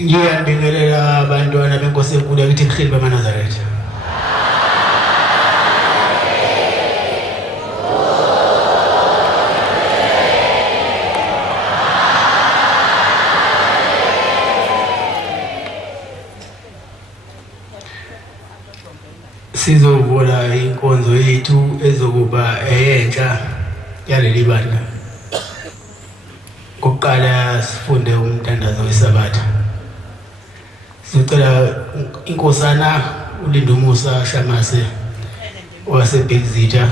Ngiyabingelela abantwana benkosi enkulu yakithi ehleli bamaNazaretha. Sizovula inkonzo yethu ezokuba entsha yaleli bandla. Kokuqala sifunde umthandazo weSabatha. Sicela inkosana uLindumusa Shamase wasebhekzitha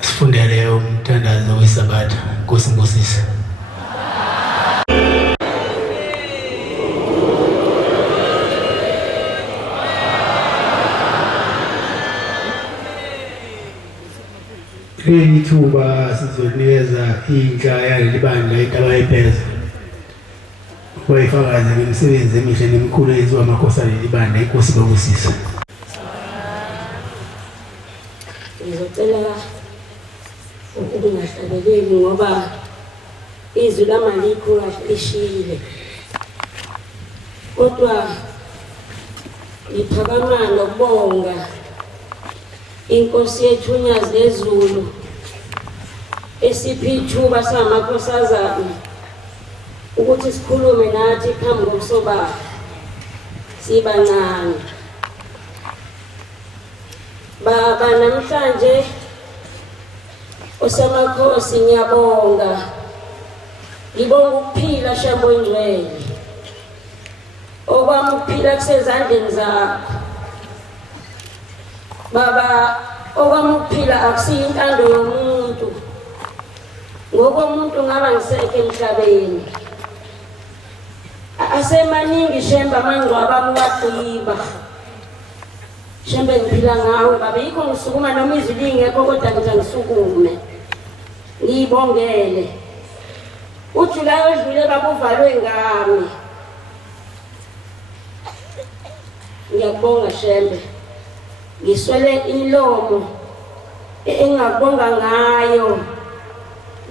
sifundele umthandazo weSabatha. Nkosi ngosisi. Ithuba sizonikeza intsha yaleli bandla itabayipheza wayifakaze ngemisebenzi emihle nemikhulu eyenziwa amakhosana leli bandla. Inkosi babusisa. Ngizocela ukungahlabeleli ngoba izwi lamalikho lishile, kodwa ngiphakama nokubonga Inkosi yethu Nyazi lezulu esiphi ithuba samakhosazana ukuthi sikhulume nathi phambi kokusoba sibancane. Baba, namhlanje osamakhosi ngiyabonga, ngibonga ukuphila Shambo Ngcwele, okwami ukuphila kusezandleni zakho. Baba, okwami ukuphila akusiyo intando yomuntu, ngokomuntu ngaba ngisekho emhlabeni. Asemaningi Shembe amangcwaba amwagqiba, Shembe ngiphila ngawe baba, yikho ngisukuma noma izwi lingekho kodwa ngithi ngisukume ngiyibongele. uJulayi odlule baba uvalwe ngami. Ngiyabonga Shembe, ngiswele imilomo engakubonga ngayo.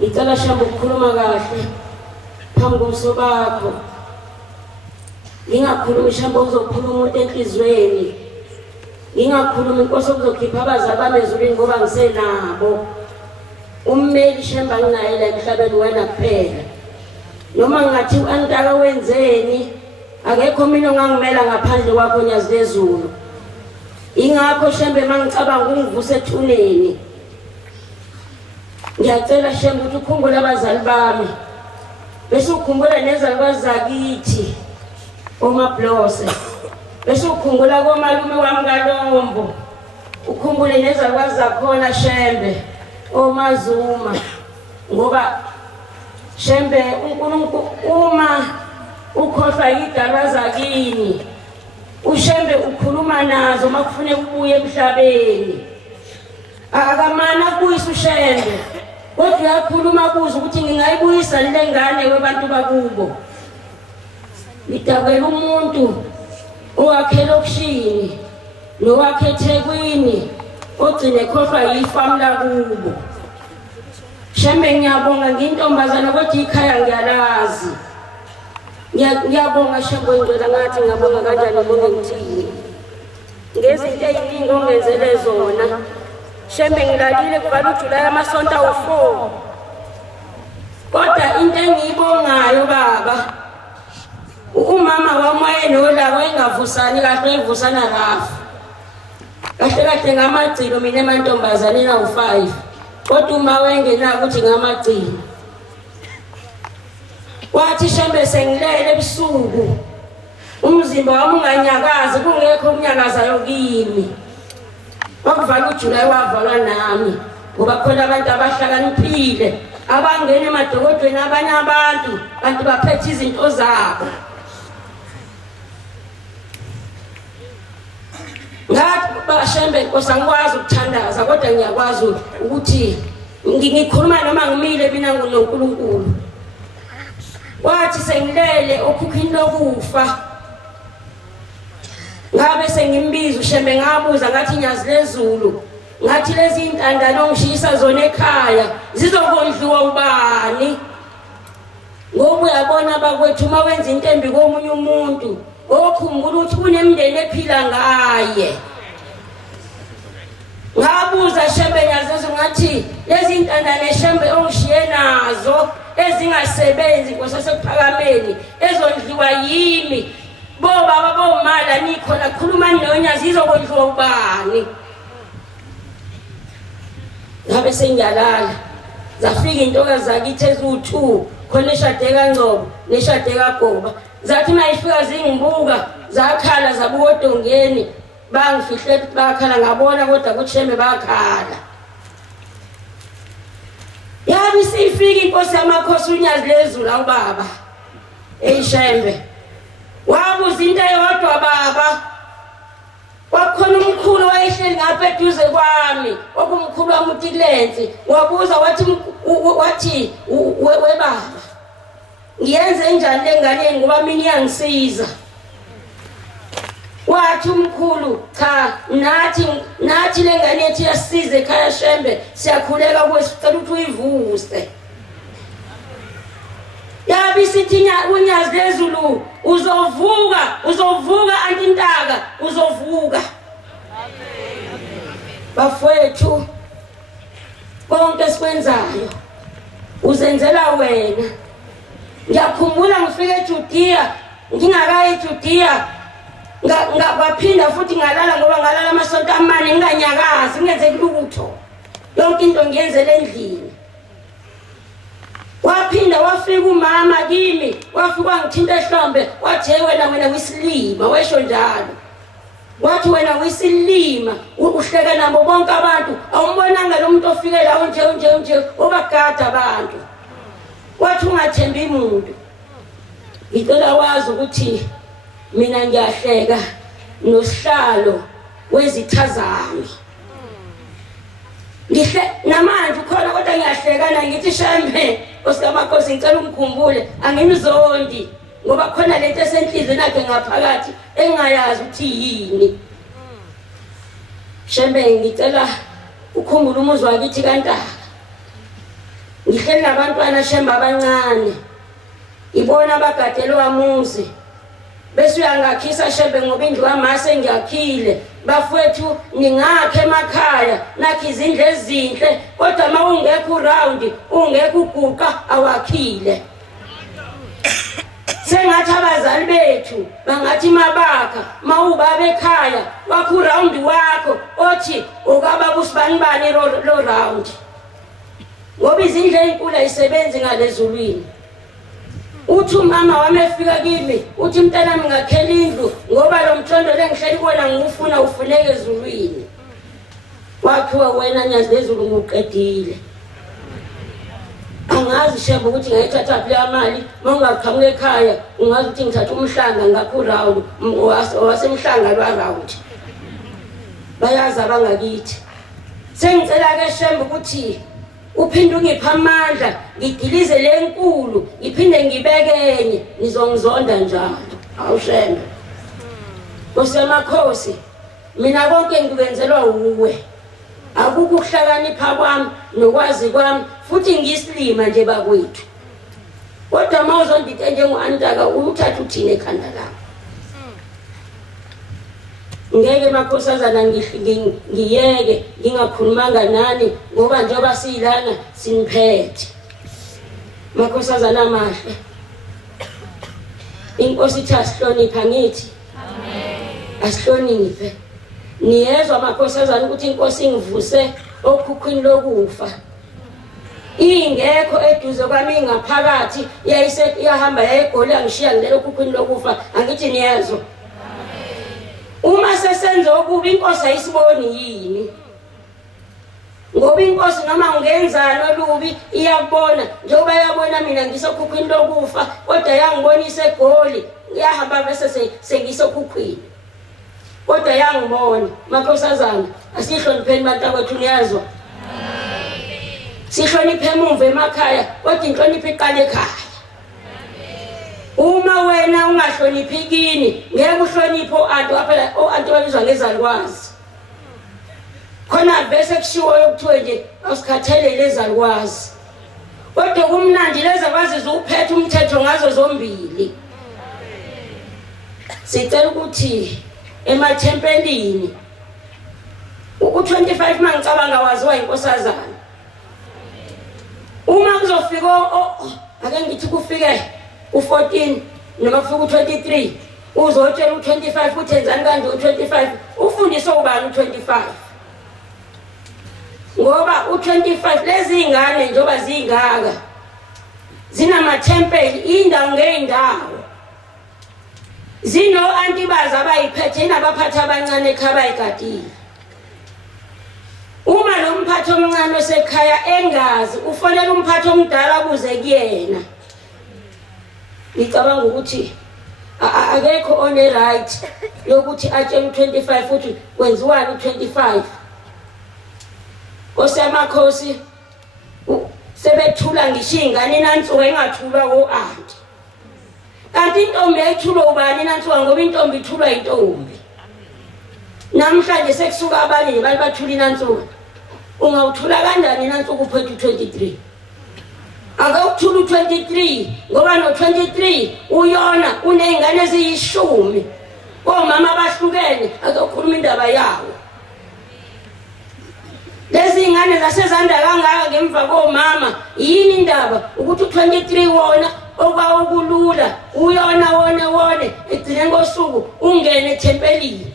Ngicela Shambo ukukhuluma kahle phambi kobuso bakho. Ngingakhulumi Shambo uzokhuluma umuntu enhlizweni, ngingakhulumi Inkosi okuzokhipha abazali bami ezulwini ngoba ngisenabo. Ummeli Shembe anginaye la emhlabeni wena kuphela. Noma ngathi antaka wenzeni, akekho mina ongangimela ngaphandle kwakho Nyazi lezulu. Ingakho Shembe mangicabanga ukungivuse ethuneni, ngiyacela Shembe ukuthi ukhumbule abazali bami, bese ukhumbula nezalukazi zakithi oMablose, bese ukhumbula komalume wami kaLombo, ukhumbule nezalukazi zakhona Shembe oMazuma. Ngoba Shembe uNkulunkulu uma ukhohlwa idalwa zakini, uShembe ukhuluma nazo makufune ubuye emhlabeni. Akamana kuyisa uShembe, kodwa uyakhuluma kuzo ukuthi ngingayibuyisa le ngane webantu bakubo. Ngidabela umuntu owakhe eLokishini nowakhe eThekwini ogcine ekhohlwa yifamu lakubo. Shembe ngiyabonga ngiyintombazana kodwa ikhaya ngiyalazi. Ngiyabonga Shambo Ngcwele, ngathi ngiyabonga kanjani bonke ngithini ngezinto eziningi ongenzele zona. Shembe ngilalile kuvala uJulayi amasonto awu4, kodwa into engiyibongayo baba, umama wami wayenola wayengavusani kahle, evusana kahle kahle ngamagcilo mina emantombazaneni awu5, kodwa uma wengenako ukuthi ngamagcilo. Wathi Shembe sengilele ebusuku umzimba wami unganyakazi, kungekho okunyakazayo kimi. Wakuvala uJulayi wavalwa nami ngoba khona abantu abahlakaniphile abangena emadokodweni abanye abantu kanti baphethe izinto zabo. Ngathi baShembe Nkosi angikwazi ukuthandaza, kodwa ngiyakwazi ukuthi ngikhuluma noma ngimile mina nguNkulunkulu. Wathi sengilele okhukhini lokufa, ngabe sengimbiza uShembe ngabuza ngathi Nyazi lezulu, ngathi lezi intandane ongishisa zona ekhaya zizokondliwa ubani? Ngoba uyabona bakwethu uma wenza into embi komunye umuntu okhumbula ukuthi kunemndeni ephila ngaye. Ngabuza Shembe nyazezo ngathi lezi intandane Shembe ongishiye nazo ezingasebenzi ngosasephakameni ezondliwa yimi bobaba bomala nikhona khuluma nonyazi izokondliwa ubani? Ngabe sengiyalala zafika intokazi zakithi ezu2 khona eshade kaNgcobo neshade kaGoba zathi mayifika zingibuka zakhala zabuka odongeni bangifihle bakhala ngabona kodwa kuTshembe bakhala. Yabi sifika inkosi yamakhosi unyazi lezulu awubaba eShembe wabuza into eyodwa baba. Wakhona umkhulu wayehleli ngapha eduze kwami okumkhulu wami uTilensi wabuza wathi we baba ngiyenze njani lenganeni ngoba mina iyangisiza. Wathi umkhulu cha nathi lengane yethu yasize ekhaya Shembe siyakhuleka kuwe sicela ukuthi uyivuse. Yabi sithi unyazi lezulu uzovuka anti Ntaka uzovuka. Bafowethu konke sikwenzayo uzenzela wena. Ngiyakhumbula ngifike eJudiya ngingakayi eJudiya ngaphinda futhi ngalala ngoba ngalala amasonto amane nginganyakazi ngenze kulutho yonke into ngiyenzele endlini. Waphinda wafika umama kimi wafika ngithinta ehlombe wathi wena wisilima wesho njalo. Wathi wena wisilima uhleka nabo bonke abantu awumbonanga lo muntu ofike lawo nje obagada abantu. Wathi ungathembi umuntu. Ngicela wazi ukuthi mina ngiyahleka nosihlalo wezitha zami. Namanje ukhona kodwa ngiyahlekana ngithi Shembe osikamakhosi ngicela umkhumbule angimzondi ngoba khona lento esenhlizweni yakhe ngaphakathi engayazi ukuthi yini. Shembe ngicela ukhumbule umuzi wakithi kaNtaka. Ngihleli nabantwana Shembe abancane ibona bagadelwa umuzi bese uyangakhisa Shembe ngoba indlu kamase ngiyakhile. Bafowethu ningakhe emakhaya nakho izindlu ezinhle kodwa mawungekho round ungekho uguqa awakhile. Sengathi abazali bethu bangathi mabakha mawubaba ekhaya wakho round wakho othi ukaba kusibani lo round ngoba izindlu ezinkulu ayisebenzi ngalezulwini. Uthi umama wami efika kimi uthi mntanami ngakhela indlu ngoba lo mthondo lengihleli bona ngufuna ufuneke ezulwini. Wakhiwa wena nyazi lezulu nguqedile. Angazi Shembe ukuthi ngayithatha phela imali mawungaqhamuka ekhaya ungazi ukuthi ngithatha umhlanga ngakho round wasemhlanga round. Bayazi abangakithi. Sengicela ke Shembe ukuthi uphinde ungipha amandla ngidilize lenkulu ngiphinde ngibekenye nizongizonda njalo. Awu Shembe Nkosi mina konke ngikwenzelwa uwe. Akukho ukuhlakanipha kwami nokwazi kwami futhi ngiyisilima nje bakwethu. Kodwa mawuzondithe njengoAntaka uthatha uthini ekhanda lami. Ngeke Amakhosazana ngiyeke ngingakhulumanga nani ngoba njengoba silana siniphethe. Amakhosazana amahle. Inkosi ithi asihlonipha ngithi. Amen. Asihloniphe. Niyezwa Amakhosazana ukuthi inkosi ingivuse okhukhwini lokufa. Ingekho eduze kwami ngaphakathi yahamba yayegola ngishiya ngilelo okhukhwini lokufa angithi niyezwa. Uma sesenza okubi inkosi ayisiboni yini? Ngoba inkosi noma ngenzani olubi iyabona njengoba yabona mina ngisokhukhwini lokufa kodwa yangibonisa eGoli yahamba bese sengisokhukhwini. Kodwa yangibona Amakhosazana asihlonipheni bantakwethu niyazwa. Sihloniphe emumva emakhaya kodwa inhlonipho iqala ekhaya. Uma wena ungahloniphi kini ngeke uhloniphe anti babizwa ngezalukwazi. khona bese kushiwo yokuthiwe nje asikhathele lezalwazi kodwa kumnandi lezalwazi zuphethe umthetho ngazo zombili. Sicela ukuthi emathempelini u25 mangicabanga waziwa inkosazana. Uma kuzofika ake ngithi kufike u14 noma kufika u23 uzotshela u25 uthenzani kanje u25 ufundiswa ubani u25 ngoba u25 lezi ingane njoba zingaka zinamathempeli indawo ngeindawo zino antibaza abayiphethe nabaphathi abancane ekhaya egadile. Uma lo mphathi omncane osekhaya engazi ufonela umphathi omdala kuze kuyena. Ngicabanga ukuthi akekho on the right yokuthi atshele u25 futhi kwenziwani u25. Amakhosazana sebethula ngisho ingane nansuka engathulwa ko-anti. Kanti intombi ayithulwa ubani nansuka ngoba intombi ithulwa intombi. Namhlanje sekusuka abanye bali bathula inansuka. Ungawuthula kanjani nansuka uphethe u23? Akawuthula u23 ngoba no23 uyona unezingane eziyishumi. Omama abahlukene akakhuluma indaba yawo. Lezi ingane zasezanda kangaka ngemva komama yini indaba ukuthi u23 wona okwakulula uyona wone egcine ngosuku ungene ethempelini.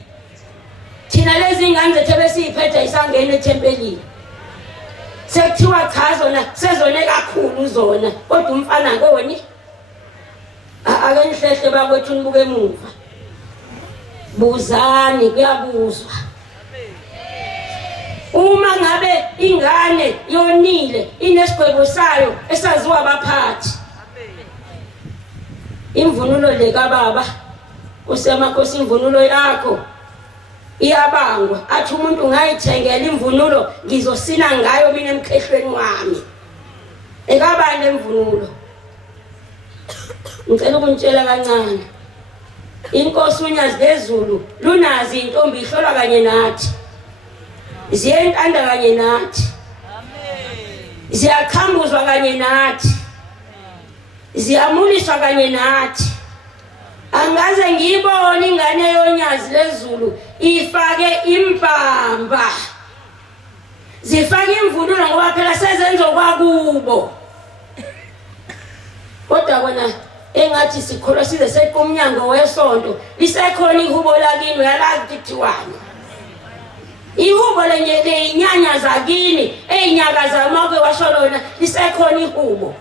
Thina lezi ingane zethu besiphethe isangene ethempelini. Sekuthiwa cha zona sezone kakhulu zona kodwa umfana ngoni ake nihlehle bakwethu nibuke emuva. Buzani kuyabuzwa. Uma ngabe ingane yonile inesigwebo sayo esaziwa abaphathi. Imvunulo le kababa Amakhosazana imvunulo yakho iyabangwa athi umuntu ngayithengela imvunulo ngizosina ngayo mina emkhehlweni wami. Ekabani imvunulo? Ngicela ukunitshela kancane. Inkosi unyazi lezulu lunazi intombi ihlolwa kanye nathi. Ziyentanda kanye nathi. Ziyakhambuzwa kanye nathi. Ziyamuliswa kanye nathi. Angaze ngiyibone ingane yonyazi lezulu ifake impamba. Zifake imvunulo ngoba phela sezenzo kwakubo. Kodwa bona engathi sikholwa size seqomnyango wesonto lisekhona ihubo lakini uyalazi kuthiwani. Ihubo lenye leyinyanya zakini ezinyaka zamake washo lona lisekhona ihubo.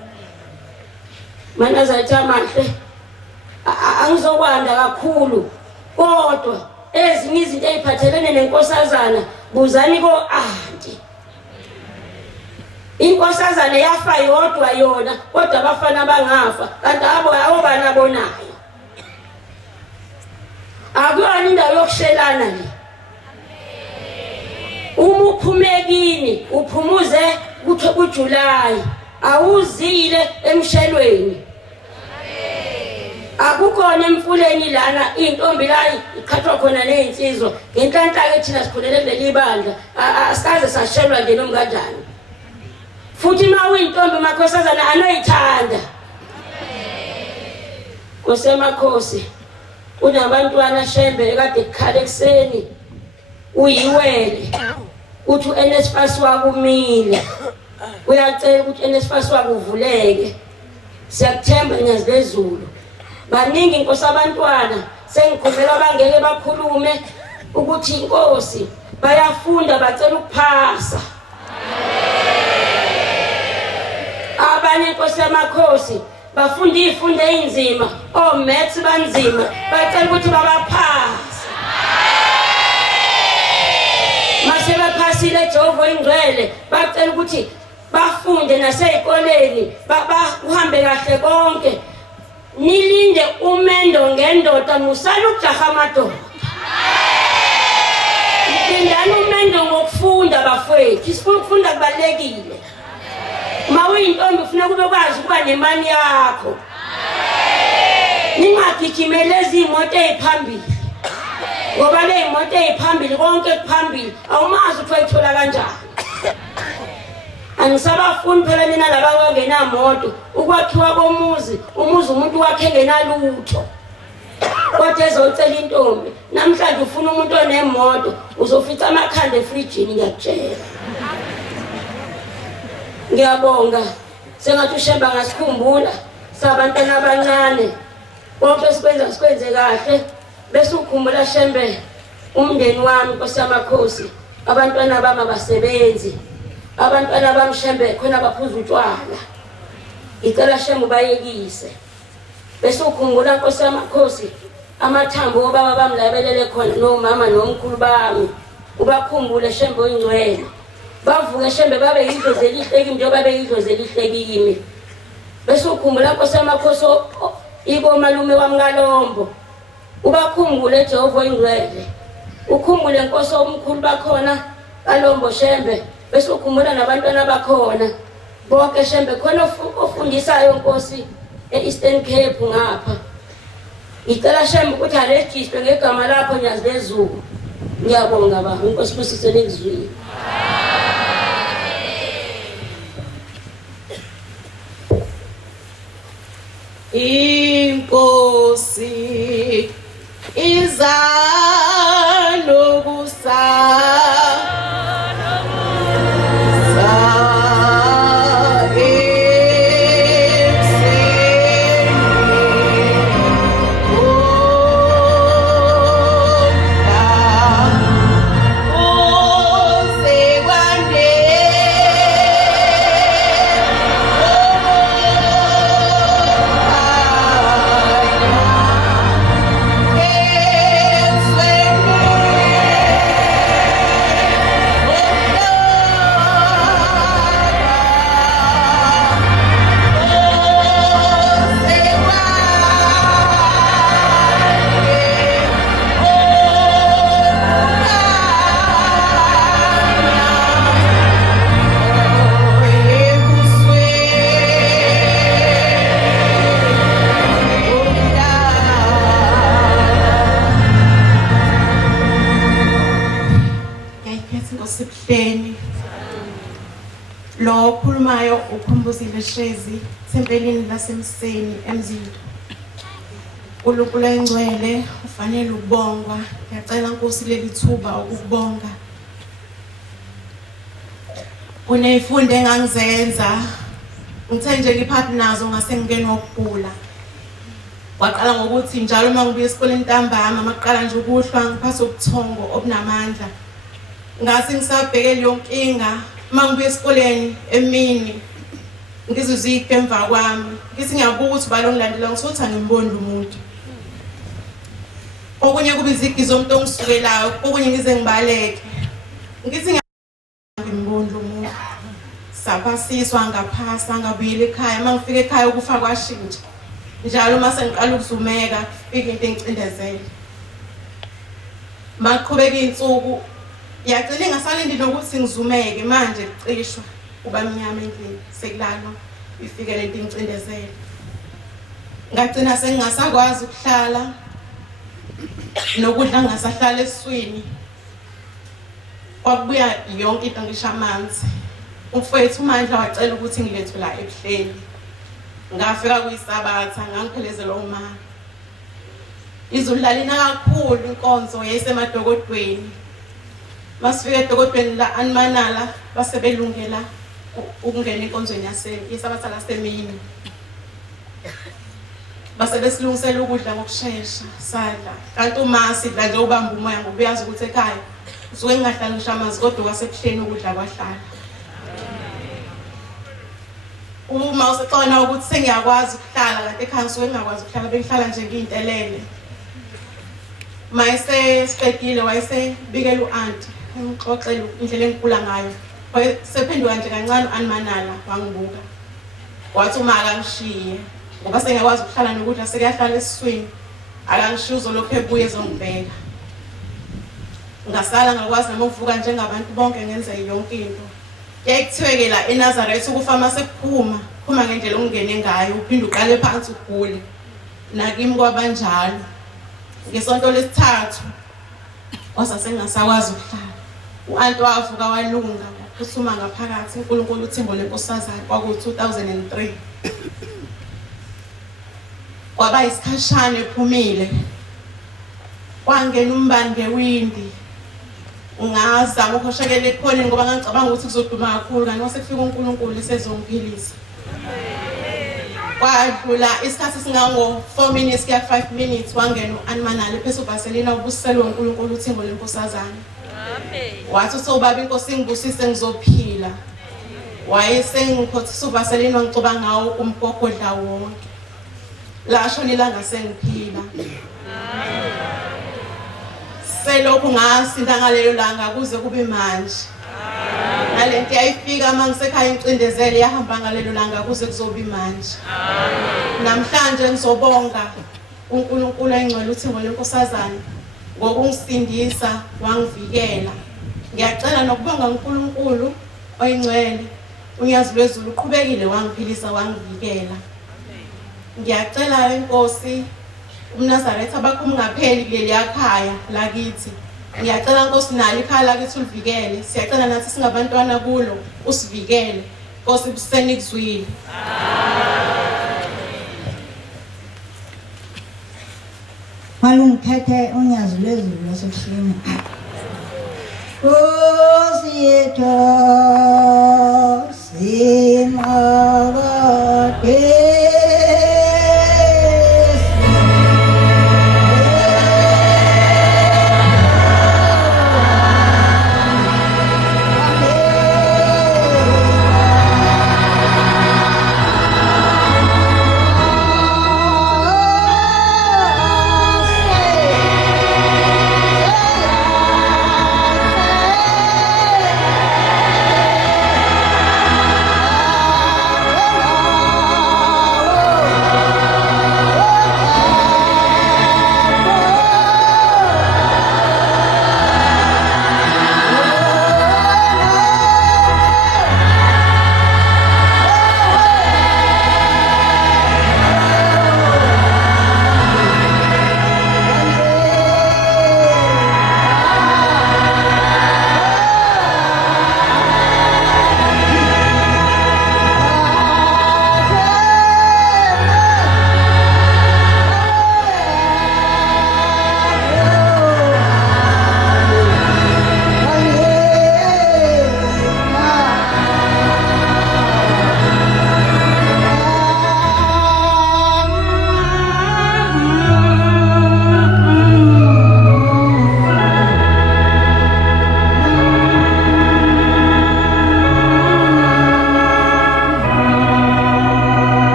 Mana zathi amahle angizokwanda kakhulu kodwa ezinye izinto eziphathelene nenkosazana buzani ko-anti. Inkosazana yafa yodwa yona kodwa abafana bangafa kanti abobani abonayo. Akuyona indawo yokushelana le. Uma uphumekini uphumuze kuthi kuJulayi awuzile emshelweni. Akukhona emfuleni lana intombi la ikhathwa khona nezinsizwa ngenhlanhla ke thina sikhulele kuleli bandla asikaze sashelwa nje noma kanjani. Futhi ma uyintombi Amakhosazana anoyithanda. Amakhosazana unabantwana shembe kade kukhale ekseni uyiwele uthi uNSFAS wakumile uyacela ukuthi uNSFAS wakuvuleke. Siyakuthemba nyazi lezulu. Baningi inkosi abantwana sengikhulumela abangeke bakhulume ukuthi inkosi bayafunda bacela ukuphasa. Abanye inkosi Amakhosazana bafunda izifundo ezinzima maths banzima bacela ukuthi babaphasa. Mase baphasile Jehova ingcwele bacela ukuthi bafunde nasezikoleni bahambe kahle konke. Nilinde umendo ngendoda musala ukujaha amadoda. Lindani umendo ngokufunda bafowethu. Sifuna ukufunda kubalekile. Uma uyintombi ufuna kube kwazi ukuba nemali yakho. Ningagijimele izimoto eziphambili. ngoba le imoto eziphambili konke kuphambili awumazi ukuthi wayithola kanjani. Angisabafuni phela mina laba abangenamoto ukwakhiwa komuzi umuntu wakhe ngenalutho. Kodwa ezocela intombi namhlanje ufuna umuntu onemoto uzofica amakhanda efrijini ngiyakutshela. Ngiyabonga sengathi ushemba ngasikhumbula sabantwana abancane konke sikwenze kahle bese ukhumbula shembe umndeni wami Nkosi yamakhosi abantwana bami abasebenzi abantwana bami shembe khona baphuza utshwala icela shembe bayekise bese ukhumbula Nkosi yamakhosi amathambo obaba bami labelele khona nomama nomkhulu bami ubakhumbule shembe oyingcwele bavuke shembe babe yidlozi elihleki njengoba babe yidlozi elihleki kimi bese ukhumbula Nkosi yamakhosi ibo malume wami kaLombo ubakhumbule Jehova oyingcwele ukhumbule Nkosi omkhulu bakhona kaLombo shembe bese ukhumbula nabantwana bakhona bonke shembe khona ofundisayo Nkosi eEastern Cape ngapha icela shembe ukuthi arejistwe ngegama lakho nyazi lezulu. Ngiyabonga baba Nkosi kusise lezulu. Inkosi izalokusa lo khulumayo ukhumbuzile Shezi sempelini lasemseni emzini. uNkulunkulu engcwele ufanele ukubongwa. Ngiyacela Nkosi leli thuba ukubonga. Unezifundo engangizenza ngithe nje ngiphathi nazo ngase ngingena ukugula. Waqala ngokuthi njalo uma ngibuya esikoleni ntambama maqala nje ukuhlwa ngiphatha ubuthongo obunamandla. Ngase ngisabheke leyo nkinga uma ngibuya esikoleni emini ngizizike emva kwami ngithi ngiyabuka ukuthi balo ngilandela ngisothi angimboni umuntu. Okunye kuba izigizo umuntu ongisukelayo okunye ngize ngibaleke ngithi ngimboni umuntu. Saphasiswa ngaphasa ngabuyela ekhaya mangifika ekhaya ukufa kwashintsha. Njalo uma sengiqala ukuzumeka kufika into engicindezela. Maqhubeka insuku yagcina ngasalindi nokuthi ngizumeke manje kucishwa kuba mnyama endlini sekulala ifike lento ingicindezela. Ngagcina sengingasakwazi ukuhlala nokudla ngingasahlala esiswini. Kwabuya yonke into ngisho amanzi. Umfowethu uMandla wacela ukuthi ngilethwe la ebuhleni. Ngafika kuyisabatha ngangiphelezela uma. Izulu lalina kakhulu inkonzo yayisemadokodweni. Masifika edokodweni la animanala basebelungela ukungena enkonzweni yesabatha lasemini. Basebesilungisela ukudla ngokusheshsha sadla. Kanti uma sidla nje ubamba umoya ngoba uyazi ukuthi ekhaya usuke ngingahlali ngisho amanzi kodwa kwasebuhleni ukudla kwahlala. Uma usexona ukuthi sengiyakwazi ukuhlala kanti ekhaya ngisuke ngingakwazi ukuhlala bengihlala nje ngiyintelele. Mayise siqedile wayesebikela uanti ngixoxela indlela engikula ngayo. Sephenduka nje kancane animanala wangibuka. Wathi uma akangishiye ngoba sengiyakwazi ukuhlala nokudla sekuyahlala esiswini akangishiye uzolokhu ebuye ezongibheka. Ngasala ngakwazi noma ukuvuka njengabantu bonke ngenze yonke into. Kuthiwe-ke la eNazaretha ukufama sekuphuma ngendlela ongene ngayo uphinde uqale phansi ugule. Nakimi kwabanjalo. Ngesonto lesithathu wasasengasakwazi ukuhlala. U-anti wavuka walunga uphuthuma ngaphakathi. uNkulunkulu uthimbo lenkosazane kwaku-2003. Kwaba isikhashana ephumile. Kwangena umbani ngewindi. Ungazama ukhoshekela ekhoneni ngoba ngicabanga ukuthi kuzoduma kakhulu kanti mase kufika uNkulunkulu esezongiphilisa. Kwadlula isikhathi singango 4 minutes kuya 5 minutes wangena uAnimanali phezulu Vaseline ubuselwe uNkulunkulu uthimbo lenkosazane. Amen. Wathi sobaba inkosi ngibusise ngizophila. Wayesengiphothisa uVaseline wangixoba ngawo kumgogodla wonke. Lasho nilanga sengiphila. Selokhu ngasinda ngalelo langa kuze kube manje. Nalento yayifika mangisekhaya incindezelo yahamba ngalelo langa kuze kuzobe manje. Namhlanje ngizobonga uNkulunkulu engcwele uthimbo lenkosazane ngokungisindisa wangivikela. Ngiyacela nokubonga uNkulunkulu oyingcwele unyazi lwezulu uqhubekile wangiphilisa wangivikela. Ngiyacela inkosi uMnazaretha abakhumi ngapheli kuleli yakhaya lakithi. Ngiyacela Nkosi nalo ikhaya lakithi ulivikele. Siyacela nathi singabantwana kulo usivikele. Nkosi busenikuzwile. Malungithethe unyazi lwezulu lasebuhleni. Nkosi yethu simakade.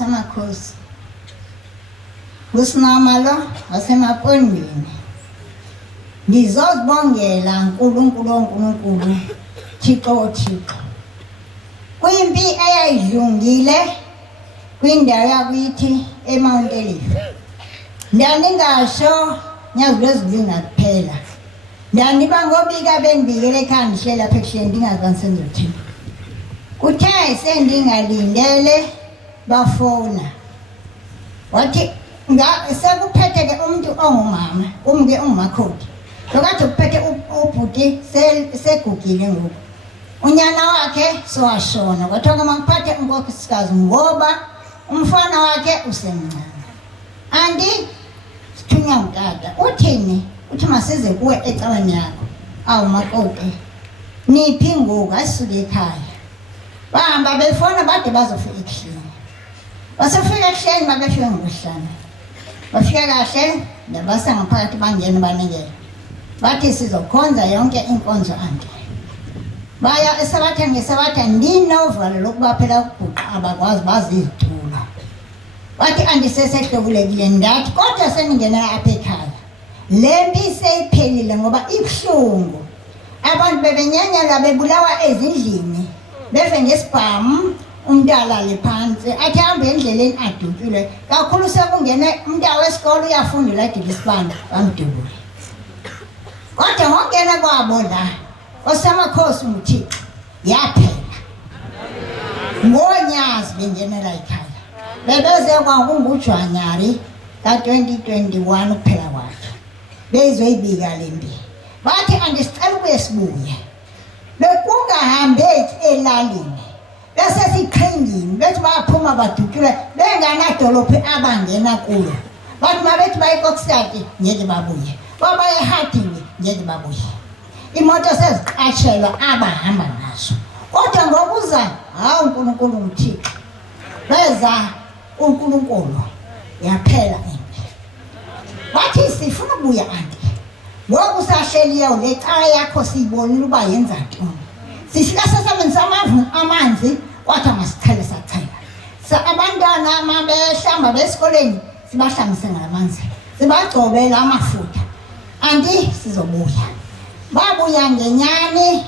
Amakhosazana usinamalo wasemapondweni ngizozibongela uNkulunkulu Thixo kwimpi eyayidlungile kwindawo yakithi eMount Elifa ndaningasho nyazi lwezulu kuphela Ndaniba ngobika bendibikele ekhaya ndihlela apha ekuhleni ndingazazi sendizothini. Kuthe sendingalindele bafona. Wathi sekuphethe ke umuntu ongumama, umke ungumakoti. Lokade kuphethe ubhuti segugile ngoku. Unyana wakhe sowashona. Kwathiwa makuphathe unkosikazi ngoba umfana wakhe usemncane. Andi sithunywa ngutata. Uthini? Uthi masize kuwe ecaweni yakho. Awu makoti. Niphi ngoku asisuke ekhaya. Bahamba befona bade bazofika ekuhleni. Basefika ekuhleni babefika ngokuhlanu. Bafika kahle ndabasa ngaphakathi bangena banikele. Bathi sizokhonza yonke inkonzo ande. Baya esabatheni ngesabatha ndinovalo lokuba phela ukubhuqa abakwazi bazizitula. Bathi andisesehlobulekile ndathi kodwa seningena apha ekhaya. Le mpi seyiphelile ngoba ibuhlungu. Abantu bebenyenyela bebulawa ezindlini. Beve ngesibhamu umntala le phansi athi hambe endleleni adutshule. Kakhulu sekungene umntana wesikole uyafunda ladile isibanda bamdubule. Kodwa ngokungena kwabo la osamakhosi uThixo yaphela. Ngonyazi bengenela ekhaya. Bebeze kwangungujanyari ka-2021 kuphela kwakhe. Bezoyibika le mpi. Bathi andisicela ukuye sibuye. Bekungahambeki elalini. Bese siqhingini bethi baphuma badutshule benganadolophu abangena kulo. Bathi mabethi bayikokisati ngeke babuye. Baba ehadini ngeke babuye. Imoto seziqashelwa abahamba nazo. Kodwa ngokuza hawu uNkulunkulu uThixo. Beza uNkulunkulu yaphela impi. Bathi sifuna ubuya anti. Ngoku sahleliyo le cala yakho siyibonile uba yenza ntoni. Sifika sesebenzisa amanzi kwathi masichele sachela. Abantwana amabehlamba besikoleni sibahlambise ngalamanzi. Sibagcobela amafutha. Andi sizobuya. Babuya ngenyani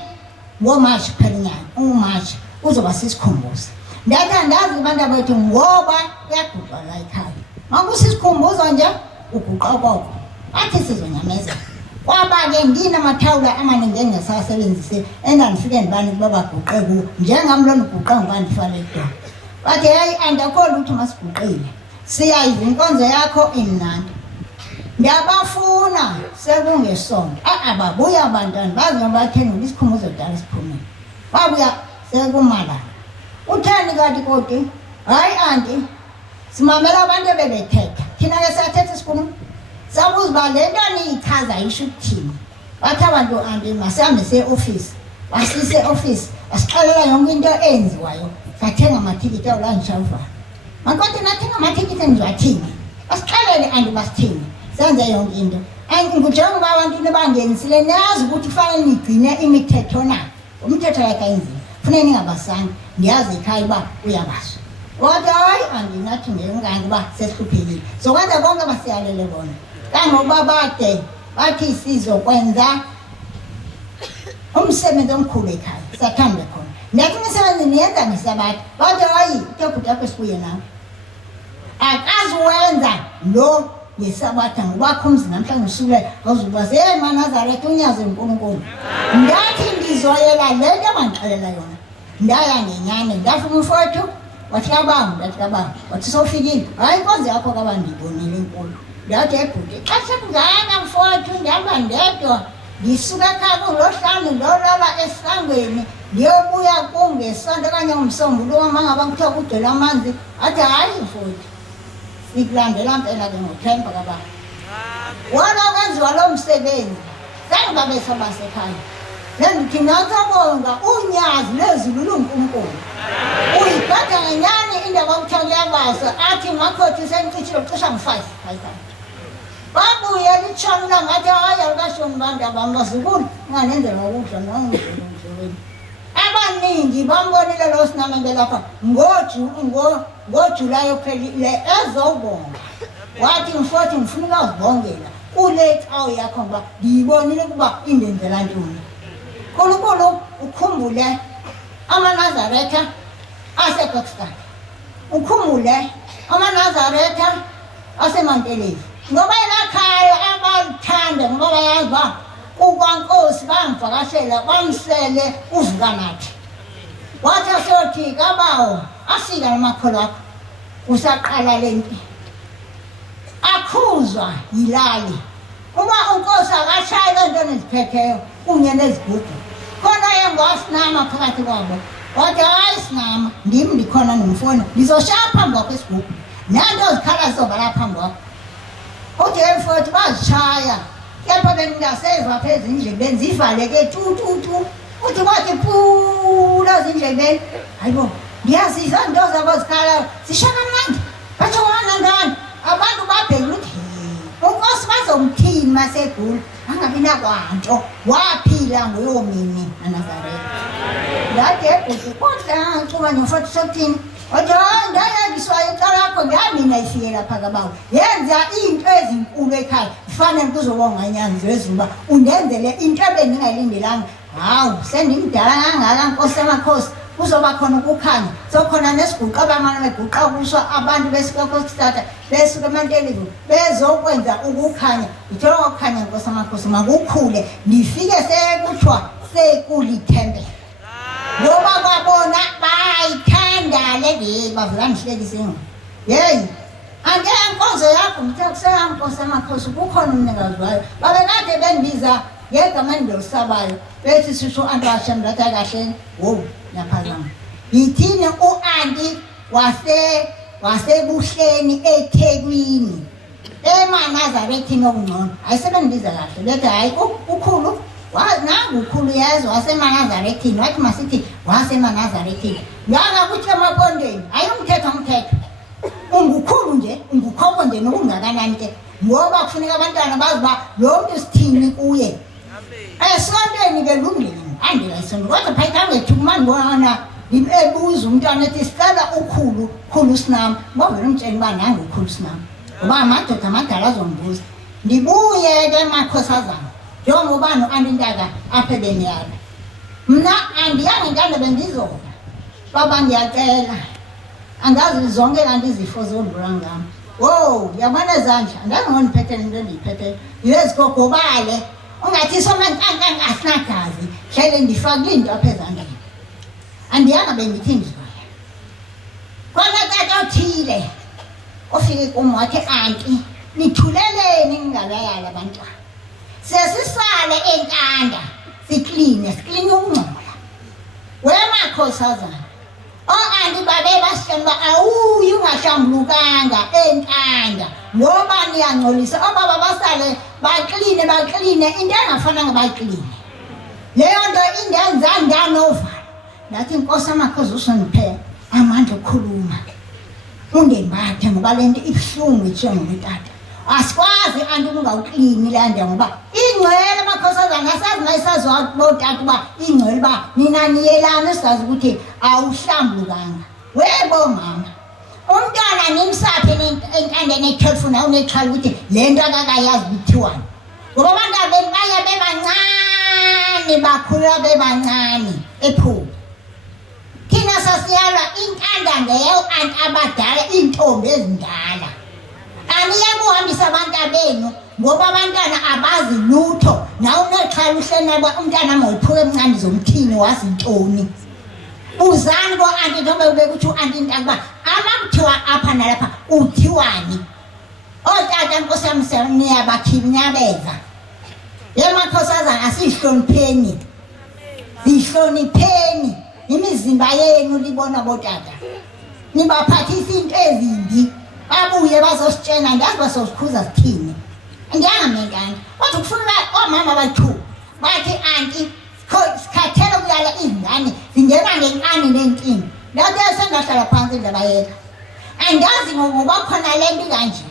ngoMarch phelinyana. UMarch uzoba sisikhumbuzo. Ndazi abantu bethu ngoba kuyagudwa la ekhaya. Makusisikhumbuzo nje uguqa kwakho. Athi sizonyameza. Kwaba-ke nginamathawula amaningi engingasawasebenzise engandifike ndibani ukuba baguqe kuwo njengami lona uguqa ngoba ndifale edolo. Bathi hayi andakho lutho masiguqile. Siyayiva inkonzo yakho imnandi. Ndiyabafuna sekungesonto. Babuya abantwana bazobathenga isikhumbuzo dala siphumile. Babuya sekumalanga. Utheni kanti kodwa? Hayi anti simamela abantu ebebethetha. Thina ke sathetha isikhulumo. Sabuza uba le nto niyichaza yisho ukuthini. Bathi abantu andi masihambe se-ofisi. Basise e-ofisi basixelela yonke into enziwayo. Sathenga amathikithi awulanjishawuva. Makoti nathenga amathikithi enziwathini. Basixelele andi basithini. Senze yonke into. Njengoba abantu bangenisile niyazi ukuthi kufanele nigcine imithetho na. Umthetho yakhe ayenzile. Kufanele ningabasanga. Ndiyazi ekhaya uba uyabaswa. Kodwa hayi andinathi ngengani uba sesihluphekile. Sokwenza konke basiyalele bona. Kangoba bade bathi sizokwenza umsebenzi omkhulu ekhaya. Sathanda khona. Ndathi imisebenzi niyenza ngesabatha. Bathi hayi uThixo yakho sibuye nawe. Akazuwenza lo ngesabatha ngoba umzi namhlanje usule awuzuba seManazaretha unyaze uNkulunkulu. Ndathi ndizoyela le nto abangixelela yona. Ndaya ngenyane ndafuna umfowethu wathi kabamba ndathi kabamba wathi sofikile hayi inkonzo yakho kabamba ndibonile enkulu. Ndathi ebhuti xa sekungana mfowethu ndihamba ndedwa ndisuka ekhaya kuLosihlanu ndolala esangweni ndiyobuya kungesonto okanye ngomsombuluko uma ngaba kuthiwa kugcwele amanzi athi hayi mfowethu sikulandela mpela ke ngothemba kababa. Wona okwenziwa lo msebenzi zange babesabasekhaya. Nendithi ngiyabonga unyazi lezulu luNkulunkulu. Uyiphatha ngenyani indaba okuthiwa kuyabasa athi ngakhothi sengicishile ucisha ngo-5. Babuye litshona ngathi hayi alikashoni bantu abamazukulu unganenzela ukudla nongidlweni. Abaningi bambonile lo sinamende lapha ngoJulayi ophelile ezobonga. Wathi mfowethu ngifuna ukuzibongela kule cawu yakho ngoba ngiyibonile ukuba indenzela ntoni. Nkulunkulu ukhumbule amaNazaretha asePakistan. Ukhumbule amaNazaretha aseManteleni. Ngoba elakhaya abalithanda ngoba bayazi uba ukwankosi bangivakashela bamsele uvuka nathi wathi asothi kabawo asika namakholo akho usaqala lento akhuzwa yilali uma unkosi akashaya lento neziphetheyo kunye nezigugu khona yengosinama phakathi kwabo wathi hayi sinama ndim ndikhona nomfowenu ndizoshaya phambi kwakho esigugu nanto zikhala zizoba lapha phambi kwakho uthi emfowethu bazishaya kepha bengingaseva pheze indlebeni zivaleke tu uthi kwathi pula zindlebeni hayibo ngiyazizwa into zabo zikhala zishaka mnandi batsho wana ngani abantu babheka ukuthi unkosi bazomthini masegula angabi nakwanto waphila nguyomini naNazaretha ngathi ebhuti kodwa ncuba nomfowethu sokuthini wathi ndayabiswayo icala lakho ngamina ifike lapha kabawo yenza into ezinkulu ekhaya kufanele kuzobonga inyanzi wezuba undenzele into ebendingayilindelanga hawu sendimdala kangaka nkosi yamakhosi kuzoba khona ukukhanya sokhona nesiguqa abamane beguqa kuswa abantu besikakosithatha besuka emanteleni bezokwenza ukukhanya uthola ukukhanya nkosi yamakhosi makukhule nifike sekuthiwa sekulithembele ngoba kwabona bayithanda le bavula nihlekise ngo yeyi angeke inkonzo yakho ngithe kuseyami nkosi yamakhosi kukhona umnikazi wayo babekade bendibiza ngegama engilosabayo bethi sisho anti Hashem lathi kahle wo yaphakama yithini u-anti wasebuhleni eThekwini eManazarethini okungcono ayisebendibiza kahle bethi hayi ukhulu nangu ukhulu yazo waseManazarethini wathi masithi waseManazarethini ngaka kuthi emapondweni hayi umthetho ungukhulu nje ungukhoko nje nokungakanani ke ngoba kufuneka abantwana bazi uba lo mntu sithini kuye esontweni ke lungile andila isonto kodwa phayithangethukumani bona ebuza umntwana ethi sicela ukhulu sinami bavele umtsheni uba nangu ukhulu sinami ngoba amadoda amadala azombuza ndibuye ke Amakhosazana njengoba no-antintaka apha ebeniyala mna andiyange intanda bendizona baba ngiyacela angazi zonke kanti izifo zodlula ngami wo yabona ezandla andazi ngondiphethele into endiyiphetheyo yezigogobale ungathi somankankanka asinagazi hlele ndifakile into apha ezandleni andiyanga bendithi ndizoya khona tata othile ofike kum wathi anti nithuleleni ngingabayala abantwana sesisale enkanda sikline ukungcola weMakhosazana o-anti babe basitshela uba awuyi ungahlambulukanga enkanda ngoba niyangcolisa obaba basale bakline into engafananga bayikline leyo nto indenza ndanovalo ndathi inkosi Amakhosi usondiphe amandla okukhuluma undembathe ngoba le nto ibuhlungu itshiwo ngumtata asikwazi anti ukungawuklini le nto ngoba ingcwele Amakhosazana asazi ngayisazi botata uba ingcwele uba nina niyelana sizazi ukuthi awuhlambulukanga webo mama umntwana nimsaphe enkandeni ethelefuna unexhala ukuthi le nto akakayazi kuthiwani ngoba abantwana benu baya bebancane bakhula bebancane ephula thina sasiyalwa inkanda ngeyo anti abadala iintombi ezindala aniyakuhambisa abantwana benu ngoba abantwana abazi lutho nawe unexhala uhlenaba umntwana moyiphuke emncane zomthini wazi ntoni uzani ko-anti njengoba ubekuthi u-anti intakuba abakuthiwa apha nalapha uthiwani otata nkosi yami niyabakhinyabeza yeMakhosazana asiyihlonipheni zihlonipheni imizimba yenu libona botata nibaphathisa into ezimbi babuye bazositshena ndazi bazozikhuza zithini ndiyangamenkani kodwa kufuna omama abathu bathi anti sikhathele ukuyala izingane zingena ngenkani nenkinga lento esengahlala phansi ndabayeka andazi ngoba khona le nto kanje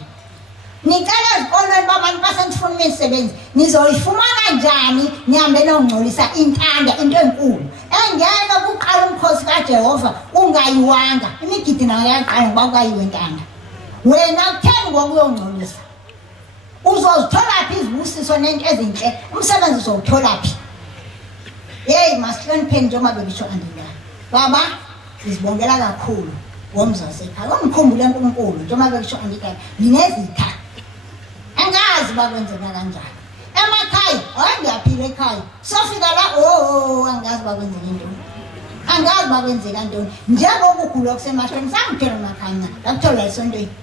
nicela ezikolweni babantu basenifuna imisebenzi nizoyifumana njani nihambe nongcolisa inkanda into enkulu engeke kuqala umkhosi kaJehova ungayiwanga imigidi nayo yaqala ngoba kukayiwe nkanda wena kutheni ngokuyongcolisa uzozithola phi izibusiso nento ezinhle umsebenzi uzowuthola phi yeyi masihlonipheni njengoba bebisho andingani baba sizibongela kakhulu ngomzi wasekhaya wamkhumbule uNkulunkulu njengoba bebisho andingani ninezitha angazi bakwenzeka kanjani emakhaya hayi ngiyaphila ekhaya sofika la angazi bakwenzeka intoni angazi bakwenzeka ntoni njengoba ugula kusemahlweni sangithola makhanya ngakuthola esontweni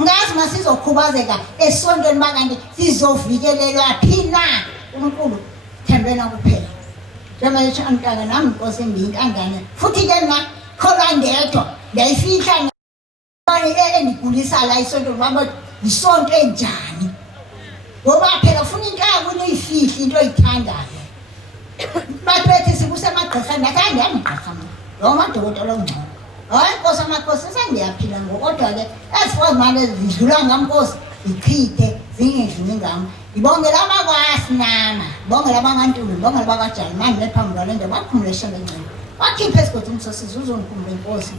ngazi masizokhubazeka esontweni bakanti sizovikelelwa phina uNkulunkulu thembena kuphela njengoba esho antanga nami inkosi engiyintandane futhi ke na khola ndedwa ngiyayifihla endigulisa la isonto baba isonto enjani ngoba phela ufuna into yakho uyifihla into oyithandayo bathi bethi sikusemagqirha ndathanda amagqirha lo madokotela ongcono hayi inkosi amakhosi sengiyaphila ngokodwa ke esifazimane zidlula ngamkosi ichithe zingedluli ngami ngibongela abakwasinama ngibongela abangantulu ngibongela abakajalimani nephambi kwale nto bakhumuleshe lencane wakhiphe esigodini umsosizi uzongikhumula inkosi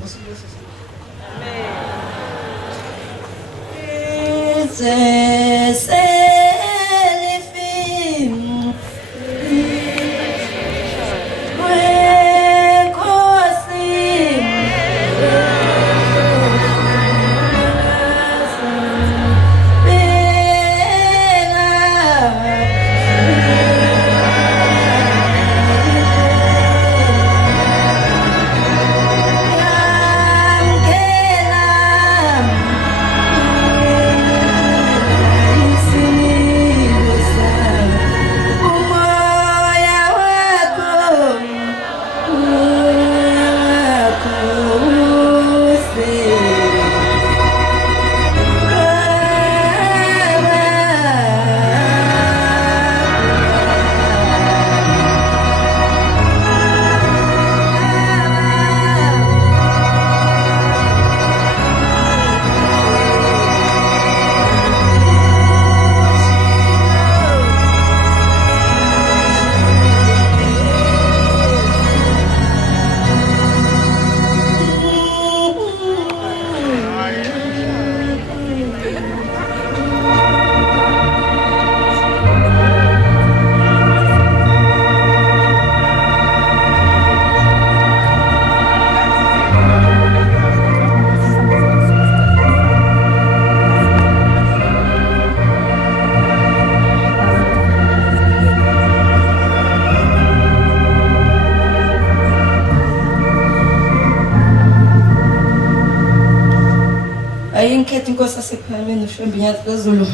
ayingikhethe inkosi asekhayeni ushembe nyathi phezulu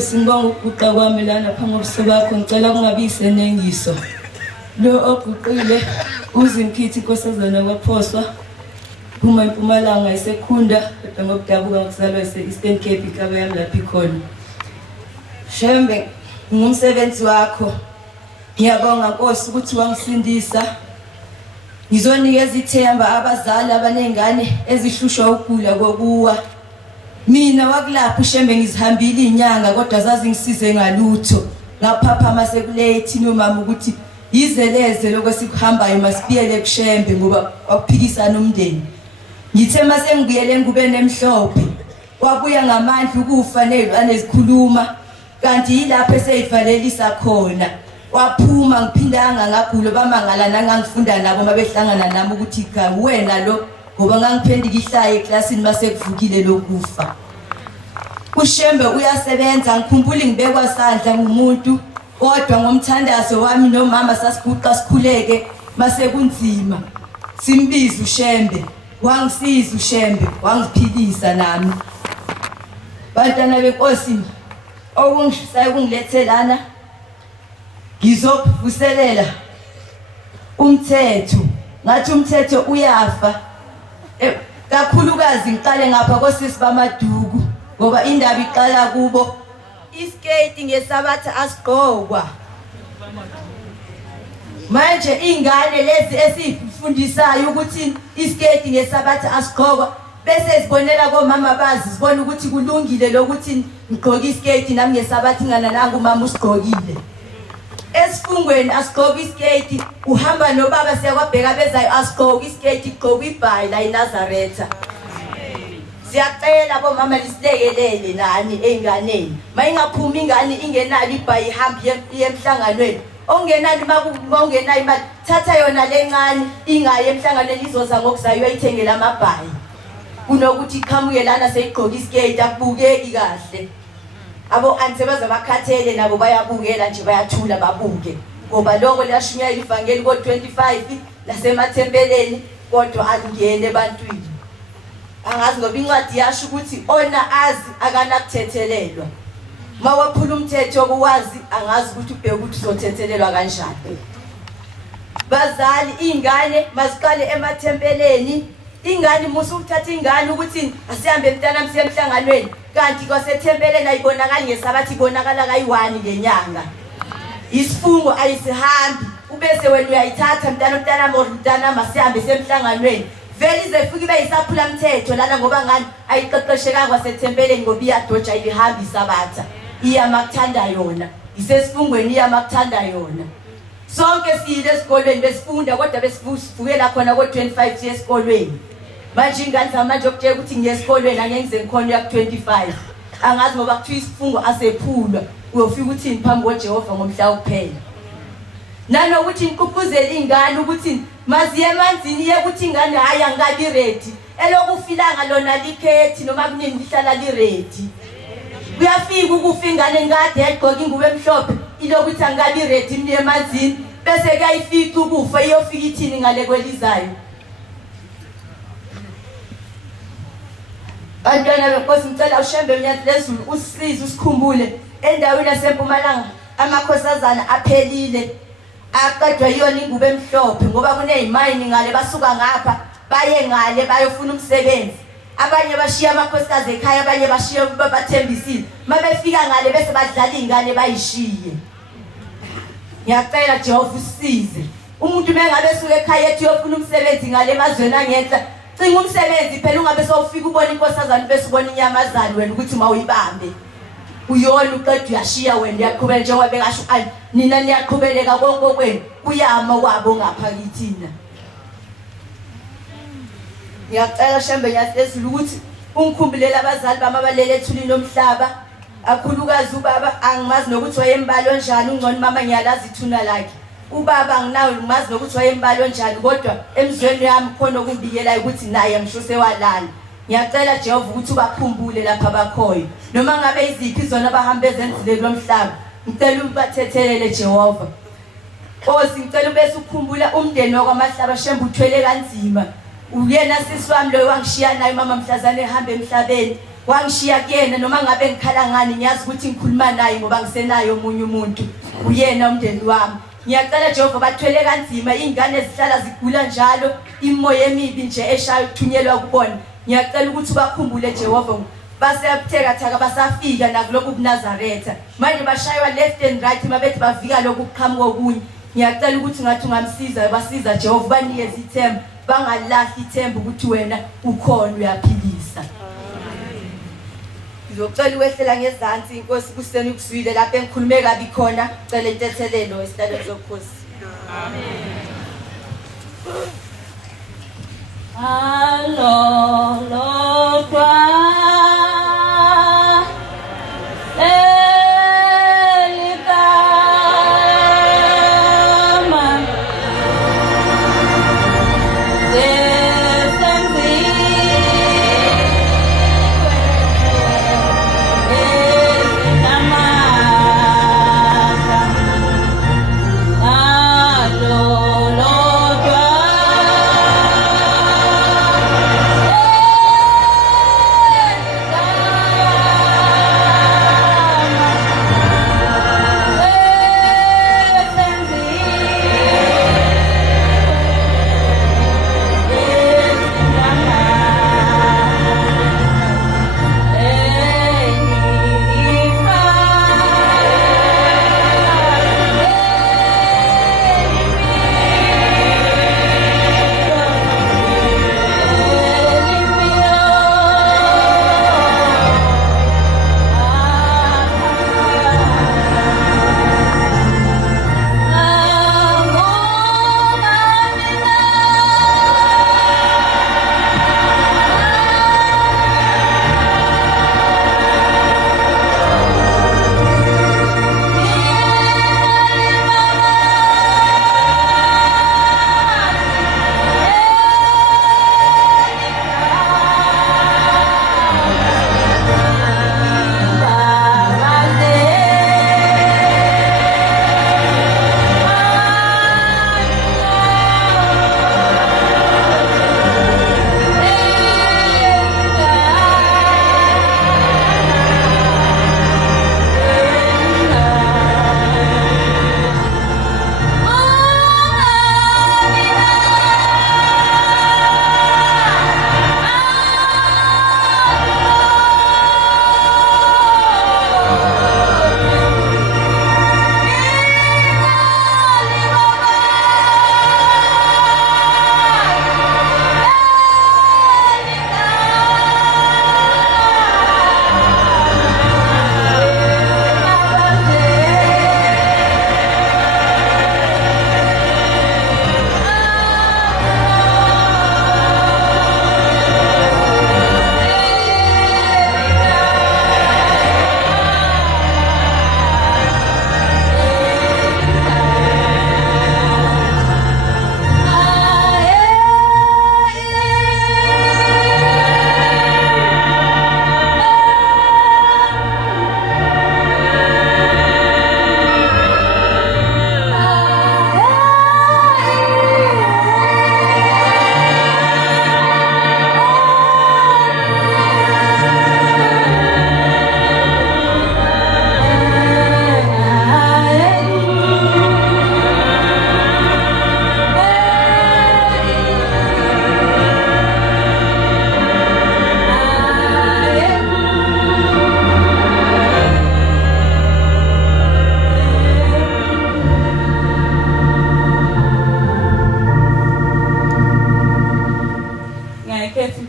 singibonga ukuguqa kwami lana phambi kobuso bakho ngicela kungabi isenengiso lo oguqile uzimkhithi inkosazana kwaphoswa kuma eMpumalanga isekhunda kodwa ngokudabuka ngokuzalwa ese-Eastern Cape ikaba yami lapha ikhona shembe ngumsebenzi wakho ngiyabonga Nkosi ukuthi wangisindisa ngizonikeza ithemba abazali abanengane ezihlushwa ukugula kokuwa mina wakulapha ushembe ngizihambile inyanga kodwa zazi ngisize ngalutho ngaphapha masekulate nomama ukuthi izeleze lokwesikuhambayo masibiyele kushembe ngoba wakuphikisana umndeni ngithe mase ngibuyele ngube nemhlophe wabuya ngamandla ukufanele anezikhuluma kanti yilapho eseyivalelisa khona waphuma ngiphindanga ngagula bamangala nangangifunda nabo mabehlangana nami ukuthi cha wena lo ngoba ngangiphendika ihlaya eklasini masekuvukile lokufa ushembe uyasebenza ngikhumbula ngibekwa sandla ngumuntu kodwa ngomthandazo wami nomama sasiguqa sikhuleke masekunzima simbiza ushembe wangisiza ushembe wangiphilisa nami bantwana benkosi okungishaye kungilethelana ngizovuselela umthetho ngathi umthetho uyafa kakhulukazi ngiqale ngapha kosisi bamaduku ngoba indaba iqala kubo iskate ngesabatha asigqokwa manje ingane lezi esifundisayo ukuthi iskate ngesabatha asigqokwa bese sibonela komama bazi sibona ukuthi kulungile lokuthi ngigqoka iskate nami ngesabatha ingana nanga umama usigqokile esifungweni asigqoka iskate uhamba nobaba siyakwabheka bezayo asigqoka iskate igqoka ibhayi la eNazaretha siyacela bomama lisilekelele nani enganeni mayingaphumi ingane ingenali ibhayi ihamba emhlanganweni ongenali makungenayo imali thatha yona lencane ingaye emhlanganweni izoza ngokuzayo uyayithengela amabhayi kunokuthi iqhamuke lana seyigqoka iskate akubukeki kahle abo anti bazabakhathele nabo bayabukela nje bayathula babuke ngoba lokho liyashunyayela ivangeli ko-25 nasemathempeleni kodwa alingene ebantwini. Angazi ngoba incwadi yasho ukuthi ona azi akanakuthethelelwa. Uma waphula umthetho wokuwazi angazi ukuthi ubheke ukuthi uzothethelelwa kanjani. Bazali ingane masiqale emathempeleni. Ingane musu ukuthatha ingane ukuthi asihambe mntana siye emhlanganweni kanti kwasethempeleni ayibonakala ngesabathi ibonakala kayi1 ngenyanga. Isifungo ayisihambi ubese wena uyayithatha mntana masihambe semhlanganweni. Vele izefika ibe yisaphula umthetho lana ngoba ngani ayiqeqeshekanga kwasethempeleni ngoba iyadoja ibihambi isabatha. Iyamakuthanda yona. Isesifungweni iyamakuthanda yona. Sonke siyile esikolweni besifunda kodwa besivukela khona ko-25 esikolweni. Manje ingane zamanje okutshela ukuthi ngiyesikolweni angeke ngize ngikhona ya-25. Angazi ngoba kuthiwa isifungo asephulwa uyofika uthini phambi koJehova ngomhla wokuphela. Nanokuthi inququzele ingane ukuthi maziye emanzini iye ukuthi ingane hayi angabi ready. Elokufilanga lona likhethi noma kunini lihlala li-ready. Kuyafika ukufa ingane ngade yagqoka ingubo emhlophe ilokuthi angabi ready imni emanzini bese kuyayifika ukufa iyofika ithini ngale kwelizayo. Bantwana benkosi ngicela ushembe uNyathi lezulu usisize usikhumbule endaweni yaseMpumalanga Amakhosazana aphelile aqedwa yona ingubo emhlophe ngoba kuneyimine ngale basuka ngapha baye ngale bayofuna umsebenzi. Abanye bashiya amakhosikazi ekhaya abanye bashiya bathembisile mabefika ngale bese badlala ingane bayishiye. Ngiyacela Jehova usisize umuntu mengabe esuka ekhaya ethi uyofuna umsebenzi ngale emazweni angenhla cinga umsebenzi phela ungabe sowufika ubona inkosazana bese ubona inyamazana wena ukuthi mawuyibambe uyona uqeda uyashiya wena uyaqhubeka njengoba bekasho nina niyaqhubeleka konke kwenu kuyama kwabo ngaphakithina. Ngiyacela shembe Nyathi lezulu ukuthi ungikhumbulele abazali bami abalele ethulini lomhlaba akhulukazi ubaba angimazi nokuthi wayembalo njani ungcono mama ngiyalazi ithuna lakhe. Ubaba anginawo ngimazi nokuthi wayembalo njani kodwa emzweni yami khona okumbikelayo ukuthi naye ngisho sewalala. Ngiyacela Jehova ukuthi ubakhumbule lapha bakhoyo noma ngabe iziphi zona abahambe ezenzile lomhlaba ngicela ubathethelele Jehova. Nkosi ngicela bese ukukhumbula umndeni wakwaMahlaba shembe uthwele kanzima. Uyena sisi wami lo wangishiya naye mama Mhlazane ehamba emhlabeni wangishiya kuyena noma ngabe ngikhala ngani ngiyazi ukuthi ngikhuluma naye ngoba ngisenayo omunye umuntu uyena umndeni wami. Ngiyacela Jehova bathwele kanzima ingane ezihlala zigula njalo imoya emibi nje eshaya ukuthunyelwa kubona. Ngiyacela ukuthi bakhumbule Jehova basebuthekathaka basafika nakulokhu kuNazaretha manje bashaywa left and right mabethi bavika lokhu kuqhamuka okunye. Ngiyacela ukuthi ngathi ungamsiza basiza Jehova banikeze ithemba bangalahli ithemba ukuthi wena ukhona uyaphilisa. Ngizocela uwehlela ngezansi inkosi kuseni ukuswile lapho engikhulume kabi khona cela intethelelo esihlalweni sobukhosi. Amen. Lord.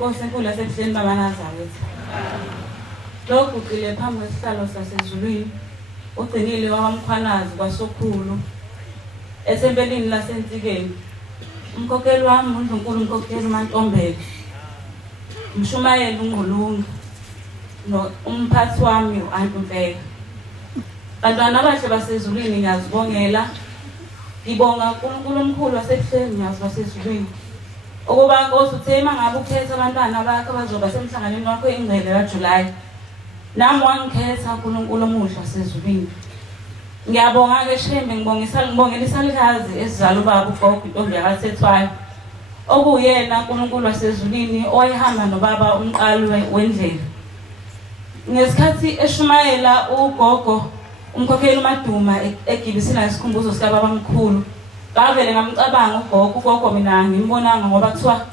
Inkosi enkulu yasebuhleni bamaNazaretha. Lo guqile phambi kwesihlalo sasezulwini, ugcinile wabamkhwanazi kwasokhulu esempelini lasensikeni. Umkhokheli wami uNdlunkulu umkhokheli uMantombela, umshumayeli uNgqulunga, no umphathi wami uAntumfeka. Bantwana abahle basezulwini ngiyazibongela. Ngibonga uNkulunkulu omkhulu wasebuhleni wasezulwini. Ukuba Nkosi uthe mangabe ukhetha abantwana bakho abazoba semhlanganweni wakho ingcele kaJulayi, nami wangikhetha uNkulunkulu omuhle wasezulwini. Ngiyabonga ke Shembe, ngibongela isalukazi esizalo baba ugogo intombi yakaSethwayo, okuyena uNkulunkulu wasezulwini owayehamba nobaba umqali wendlela. Ngesikhathi eshumayela ugogo umkhokheli uMaduma egibisina isikhumbuzo sika baba mkhulu, ngavele ngamcabanga ugogo mina ngimbonanga ngoba kuthiwa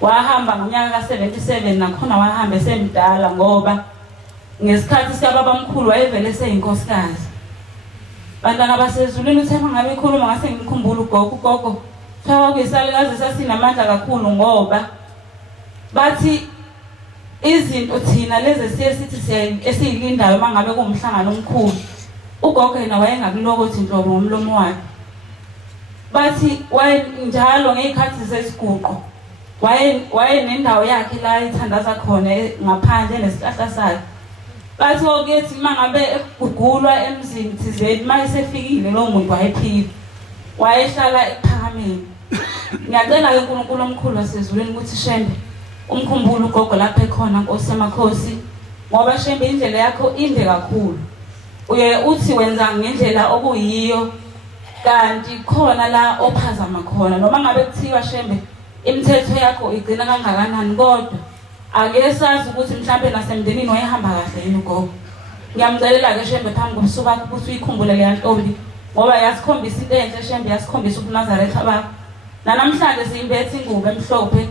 wahamba ngonyaka ka77 nakhona wahamba esemdala, ngoba ngesikhathi sika baba mkhulu wayevele eseyinkosikazi. Bantwana basezulwini uthe mangabe ikhuluma ngase ngimkhumbula ugogo kuthiwa kuyisalukazi sasinamandla kakhulu, ngoba bathi izinto thina lezi siye sithi esiyilindayo mangabe kuwumhlangano omkhulu, ugogo yena wayengakulokothi inhlobo ngomlomo wakhe. Bathi njalo ngezikhathi zesiguqo wayenendawo yakhe la ethandaza khona ngaphandle nesihlahla sakhe. Bathi okuyethi mangabe egugulwa emzini thizeni mayesefikile lo muntu wayephila, wayehlala ephakameni. Ngiyacela ke uNkulunkulu omkhulu wasezulwini ukuthi Shembe umkhumbule ugogo lapha ekhona, Nkosi yamakhosi, ngoba Shembe indlela yakho inde kakhulu. Uye uthi wenza ngendlela okuyiyo, kanti khona la ophazama khona. Noma ngabe kuthiwa Shembe imithetho yakho igcina kangakanani, kodwa ake sazi ukuthi mhlambe nasemndenini wayehamba kahle yini ugogo. Ngiyamcelela ke Shembe phambi kobusuku bakho ukuthi uyikhumbule le ntombi, ngoba yasikhombisa into enhle Shembe, yasikhombisa ubuNazaretha bakho. Namhlanje siyimbethe ingubo emhlophe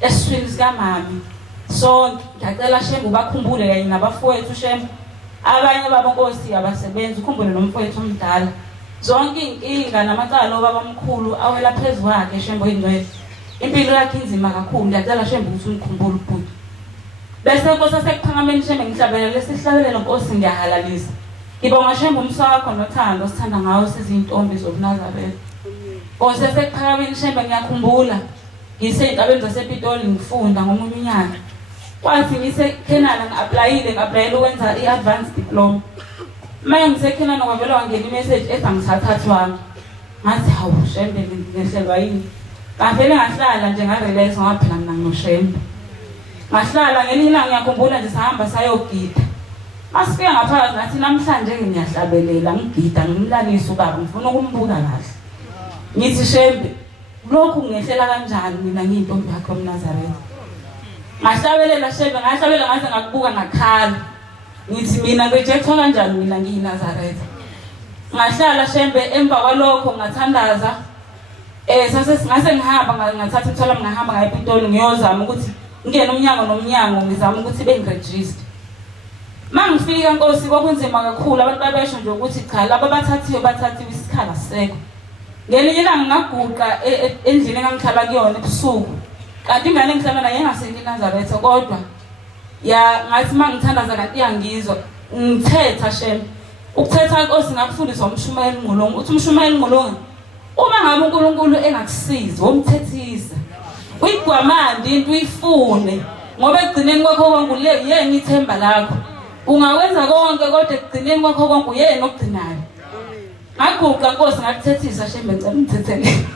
esiswini sikamami. Sonke ngiyacela Shembe ubakhumbule kanye nabafowethu Shembe, abanye baba Nkosi abasebenzi, ukhumbule nomfowethu omdala. Zonke inkinga namacala obaba omkhulu awela phezu kwakhe Shembe oyingcwele. Impilo yakhe inzima kakhulu, ngiyacela Shembe ukuthi umkhumbule ubhuti. Bese Nkosi asekuphakameni Shembe ngihlabelele lesihlabelelo Nkosi ngiyahalalisa. Ngibonga Shembe umsa wakho nothando sithanda ngawo sizintombi zobuNazaretha. Nkosi asekuphakameni Shembe ngiyakhumbula ngisey'ntabeni zasePitoli ngifunda ngomunye unyaka. Kwathi ngiseKenana ngi-aplayile ukwenza i-advanced diploma. Manje ngiseKenana kwavele wangena imessage ethi angithathathwanga. Ngathi hawu Shembe ngehlelwa yini? Ngavele ngahlala nje ngarealize ngoba phela mina nginoShembe. Ngahlala ngelinye ilanga ngiyakhumbula nje sahamba sayogida. Masifika ngaphakathi ngathi namhlanje ngiyahlabelela ngigida ngimlalisa ubaba ngifuna ukumbuka kahle. Ngithi Shembe lokhu ngehlela kanjani mina ngiyintombi yakho eMnazaretha. Ngahlabelela Shembe, ngahlabelela ngaze ngakubuka ngakhala. Ngithi mina ngejethwa kanjani mina ngiyiNazaretha. Ngahlala Shembe, emva kwalokho ngathandaza. Ngase ngihamba ngathatha ithola ngahamba ngaya ePitoli ngiyozama ukuthi ngene umnyango nomnyango ngizama ukuthi bengiregister. Mangifika Nkosi kwakunzima kakhulu, abantu babesho nje ukuthi cha laba bathathiwe isikhala seko. Ngelinye ilanga ngaguqa endlini engangihlala kuyona ebusuku. Kanti ingane engihlala nayo engasendi Nazaretha, kodwa ngathi mangithandaza kanti iyangizwa. Ngithetha Shembe. Ukuthetha Nkosi ngakufundiswa umshumayeli uNgqulunga. Uthi umshumayeli uNgqulunga uma ngabe uNkulunkulu engakusizi womthethisa, uyigwamande into uyifune, ngoba ekugcineni kwakho konke uyena ithemba lakho. Ungawenza konke kodwa ekugcineni kwakho konke uyena ogcinayo. Ngaguqa Nkosi ngakuthethisa Shembe, ngicela ungithethele.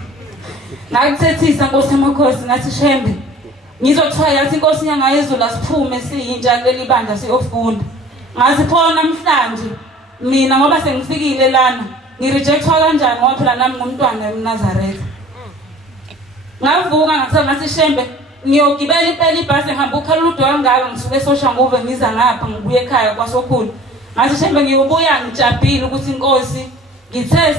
Ngakuthethisa Nkosi yamakhosi ngathi Shembe ngizothiwa yathi Nkosi inyanga yezulu asiphume siyintsha leli bandla siyofunda. Ngathi pho namhlanje mina ngoba sengifikile lana ngirejectwa kanjani ngoba phela nami ngumntwana eMnazaretha. Ngavuka ngathi Shembe ngiyogibela impela ibhasi ngihamba ukhala udo kangaka ngisuke eSoshanguve ngiza ngapha ngibuye ekhaya kwasokhulu. Ngathi Shembe ngiyobuya ngijabhile ukuthi Nkosi ngithe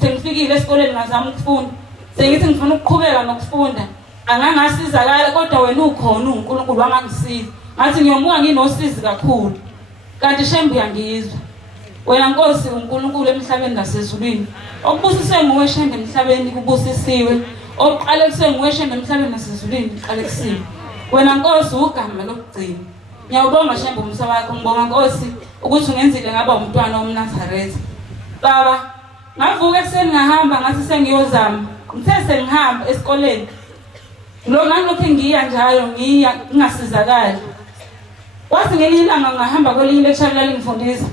sengifikile esikoleni ngazama ukufunda. Sengithi ngifuna ukuqhubeka nokufunda. Angangasizakala kodwa wena ukhona uNkulunkulu wangangisiza. Ngathi ngiyomuka nginosizi kakhulu. Kanti Shembe uyangizwa. Wena Nkosi uNkulunkulu emhlabeni nasezulwini. Okubusiswe nguwe Shembe emhlabeni kubusisiwe. Oqale kusenguwe Shembe emhlabeni nasezulwini uqale kusiwe. Wena Nkosi ugama lokugcina. Ngiyawubonga Shembe umsa wakho, ngibonga Nkosi ukuthi ungenzile ngaba umntwana womNazaretha. Baba, ngavuka ekuseni ngahamba ngathi sengiyozama. Ngithe sengihamba esikoleni. Lo ngalokho ngiya njalo ngiya ngingasizakali. Wathi ngelinye ilanga ngahamba kwelinye lecture lalingifundisa.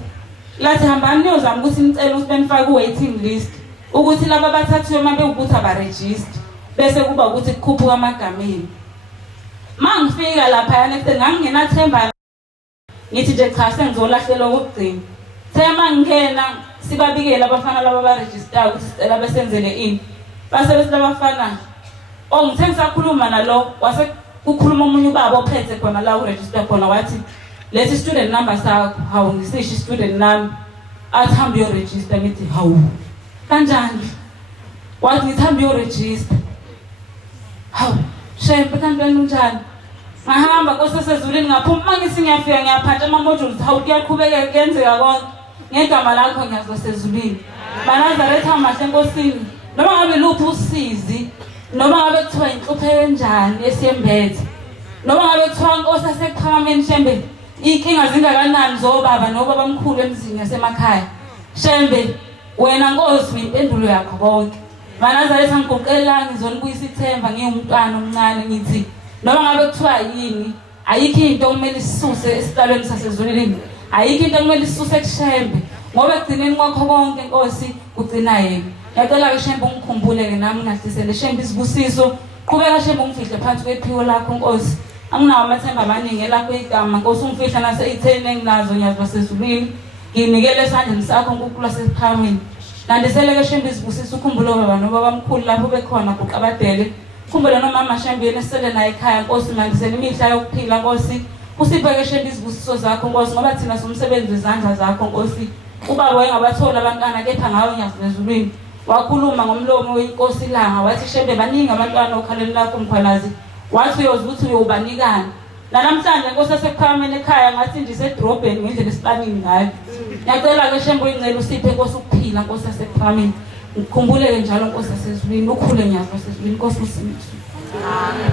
Lathi hambani niyozama ukuthi nicela ukuthi benifake ku-waiting list ukuthi laba bathathiwe uma bewukuthi abaregister bese kuba ukuthi kukhuphuka amagameni. Mangifika lapha next ngangingenathemba ngithi nje cha sengizolahlela ukugcina. Thema ngena sibabikela abafana laba baregister ukuthi sicela besenzele ini. Base bese labafana ngithe ngisakhuluma nalo wase kukhuluma umunye ubaba ophethe khona la uregister khona wathi lethi student number sakho hawu ngisishi student number athi hamba yo register ngithi hawu kanjani wathi ngithamba yo register hawu Shembe kanjani unjani ngahamba kosesezulini ngaphuma mangithi ngiyafika ngiyaphatha ama modules hawu kuyaqhubeka kuyenzeka konke ngegama lakho ngiyazosezulini baNazaretha amahle Nkosini noma ngabe luphi usizi noma ngabe kuthiwa inhluphe enjani esiyembethe noma ngabe kuthiwa Nkosi asekuphakameni Shembe inkinga zingakanani zobaba nobaba omkhulu emzini yasemakhaya Shembe wena Nkosi uyimpendulo yakho konke baNazaretha ngiguqela ngizonibuyisa ithemba ngiyumntwana omncane ngithi noma ngabe kuthiwa yini ayikho into okumele isisuse esitalweni sasezulwini ayikho into okumele isisuse kuShembe ngoba egcineni kwakho konke Nkosi kugcina yena. Ngiyacela ke Shembe ungikhumbule ke nami ngahlisele Shembe isibusiso qhubeka Shembe ungifihle phansi kwephiwo lakho Nkosi anginawo amathemba amaningi lakho igama Nkosi ungifihla nase-itheni enginazo nyazibasezulwini nginikele esandleni sakho nkulunkulu wasephamini nandisele ke Shembe isibusiso ukhumbule baba nobaba omkhulu lapho bekhona kuqabadele khumbule nomama Shembe yena esele naye ekhaya Nkosi ngandisele imihla yokuphila Nkosi usiphe ke Shembe isibusiso zakho Nkosi ngoba thina somsebenzi wezandla zakho Nkosi ubaba wayengabathola abantwana kepha ngawe nyazibezulwini wakhuluma ngomlomo weNkosi langa wathi Shembe baningi abantwana okhaleni lakho mkhwanazi wathi uyoze ukuthi uyobanikana namhlanje Nkosi asekuphakameni ekhaya ngathi nje isedrobheni ngendlela esibanini ngayo. Ngiyacela ke Shembe uyingcela usiphe Nkosi ukuphila Nkosi asekuphakameni ngikhumbuleke njalo Nkosi asezulwini ukhule nyazo asezulwini Nkosi usimise. Amen.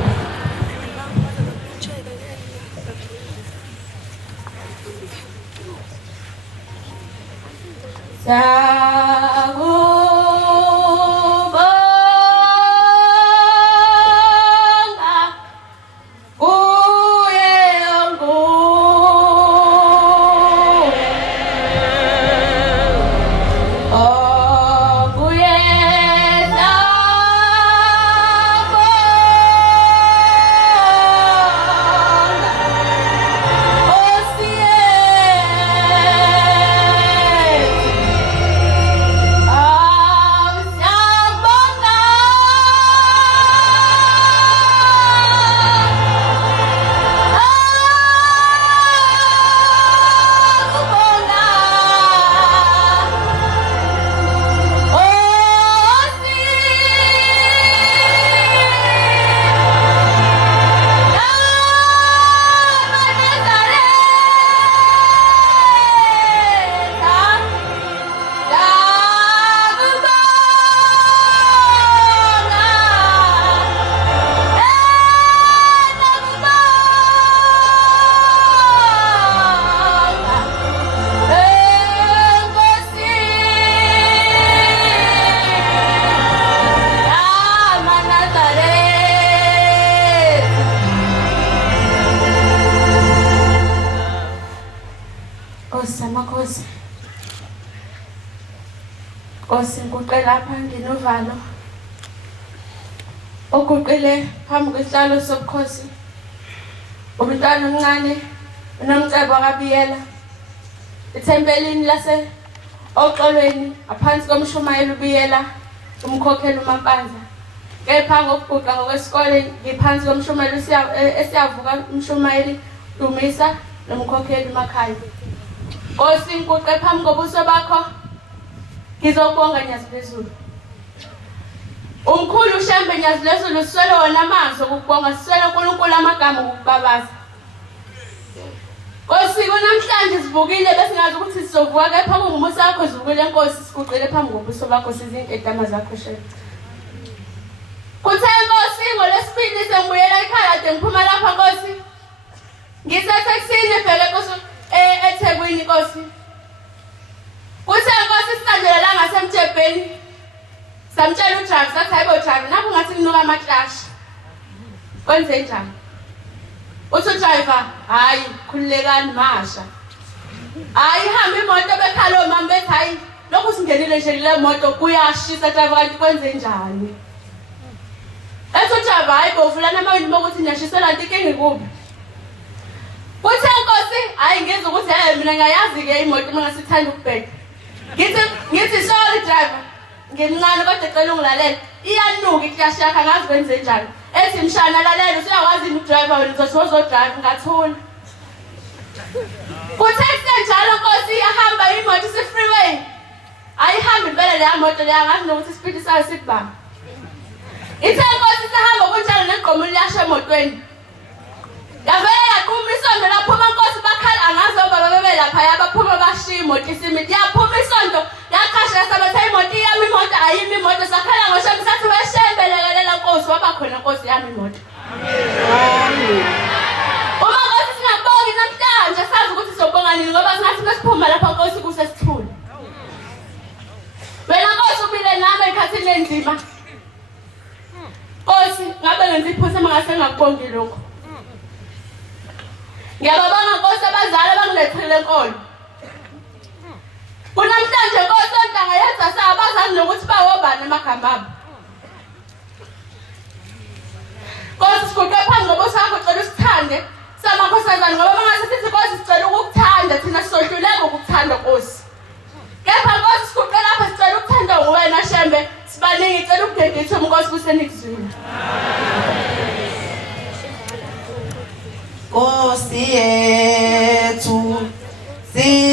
Amakhosazana Nkosi ngikuqela lapha nginovalo okuqile phambi kwesihlalo sobukhosi umntwana omncane unomcebo akabiyela ethempelini lase oxolweni aphansi komshumayeli ubiyela umkhokheli uMampanza kepha ngokuguqa ngokwesikole ngiphansi komshumayeli esiyavuka umshumayeli Dumisa nomkhokheli uMakhaya. Nkosi ngikuqe phambi kobuso bakho ngizobonga Nyaziphezulu. Umkhulu Shembe Nyaziphezulu siswele wona amazwi okubonga siswele uNkulunkulu amagama okubabaza. Nkosi namhlanje sivukile bese ngazi ukuthi sizovuka kepha kungumusa wakho sivukile Nkosi sikuqile phambi kobuso bakho sizinkedama zakho Shembe. Kuthe Nkosi ngolesi Speed sengibuyela ekhaya ade ngiphuma lapha Nkosi. Ngisesekusini ebheke Nkosi eThekwini Nkosi. Kuthe Nkosi silandela la ngasemthebheni. Samtshela uDriver sathi hayibo driver napho ngathi kunuka amaklashi. Kwenze njani? Uthi uDriver hayi khululekani masha. Hayi hamba imoto bekhalo mama bethi hayi lokhu singenile nje le moto kuyashisa driver kanti kwenze njani? Ethi uDriver hayi bovula namawindi bokuthi niyashisela into inkinga kubi. Kuthe Nkosi hayi ngizwe ukuthi mina ngayazi ke imoto mina ngasithanda ukubheka. Ngithi sorry driver. Ngimncane kodwa ecela ungilalela. Iyanuka iklashi yakhe angazi kwenze njani. Ethi mshana lalela usuyakwazi ukudrive wena uzosozo drive ngathula. Kuthe senjalo Nkosi ihamba imoto ise freeway. Ayihamba impela le moto le angazi nokuthi speed sayo sikubamba. Ithe Nkosi sihamba kunjalo negqomo liyasha emotweni. Yavela yaqhuma isondo laphuma Nkosi bakhala angazi obaba bebe lapha yabaphuma bashiya imoto isimiti yaphuma isondo yaqhasha sabathe imoto yami imoto ayimi imoto sakhala ngosho sathi weshembelekelela Nkosi waba khona Nkosi yami imoto. Amen. Uma Nkosi singabongi namhlanje sazi ukuthi sobonga nini ngoba singathi besiphuma lapha Nkosi kusesithule. Wena Nkosi ubile nami ekhathini enzima. Nkosi ngabe ngenza iphutha mangase ngakubongi lokho. Ngiyababonga Nkosi abazali abangilethele enkolo. Kunamhlanje Nkosi ontanga yenza sabazazi nokuthi bawobani amagama abo. Nkosi siguqe phansi ngoba sakho cela usithande samakhosazana ngoba mangase sithi Nkosi sicela ukukuthanda thina sizohluleka ukukuthanda Nkosi. Kepha Nkosi siguqe lapha sicela ukuthanda wena Shembe sibaningi cela ukugegitha Nkosi kusenikuzwini. Nkosi yethu simakade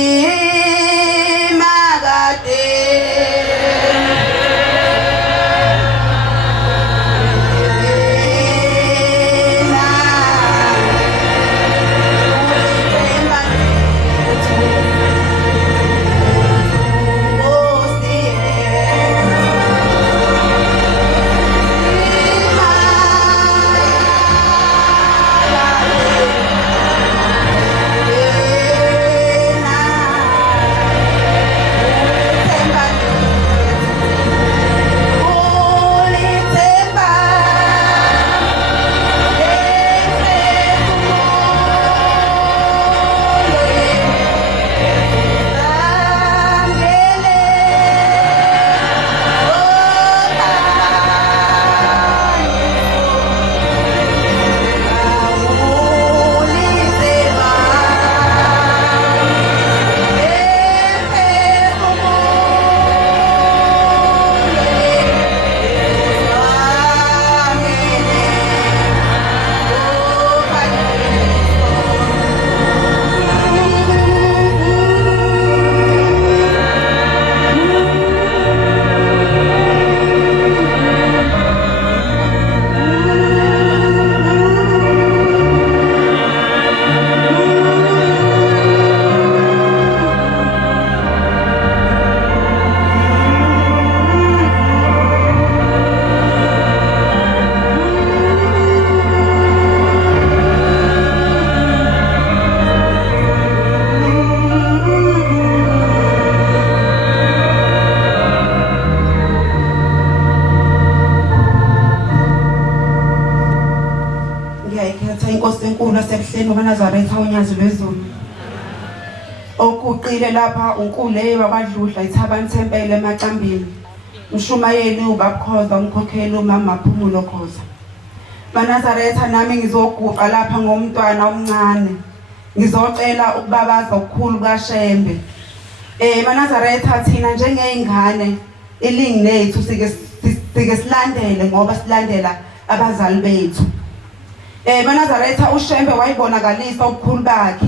Sebuhleni uManazaretha unyazi lwezulu. Okuqile lapha uNkule wakwadludla ithabani thempele emacambini. Mshumayeli ubabkhoza umkhokheli umama Phumulo Khoza. Manazaretha nami ngizoguqa lapha ngomntwana omncane. Ngizocela ukubabaza ukukhulu kaShembe. Manazaretha thina njengeingane ilingi lethu sike silandele ngoba silandela abazali bethu. Manazaretha uShembe wayibonakalisa ukukhulu bakhe.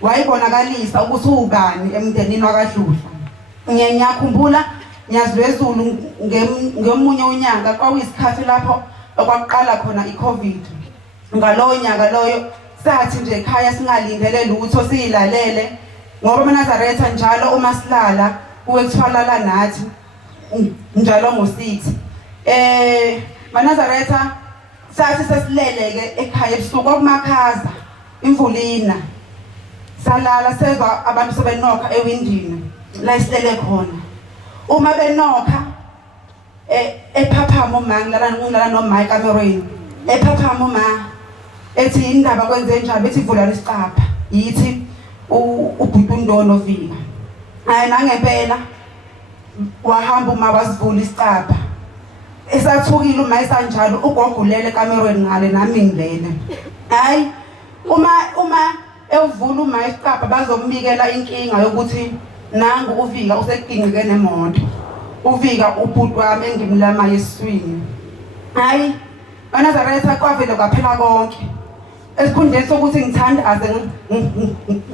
Wayibonakalisa ukuthi ubani emndenini wakadludla. Ngiyakhumbula nyazi lwezulu ngemunye unyanga kwakuyisikhathi lapho okwaqala khona iCovid. Ngalowo nyaka loyo sathi nje ekhaya singalindele lutho siyilalele ngoba Manazaretha njalo uma silala kuwekuthwalala nathi njalo ngo6. Manazaretha sathi sesileleke ekhaya ebusuku okumakhaza imvulina salala sezwa abantu sebenokha ewindini la isilele khona uma benokha ephaphama uma ngilala noma ekamerweni ephaphama uma ethi indaba kwenze njani bethi vula lesicapha yithi ubhuti uNdono Vika hayi nangempela wahamba uma wasivula isicapha esathukile uma esanjalo ugogulele ekamerweni ngale nami ngilele hayi uma evula uma isicapha bazombikela inkinga yokuthi nangu uVika useginqike nemoto uVika ubhuti wami engimlama eswini hayi uNazaretha kwavele kwaphela konke esikhundleni sokuthi ngithandaze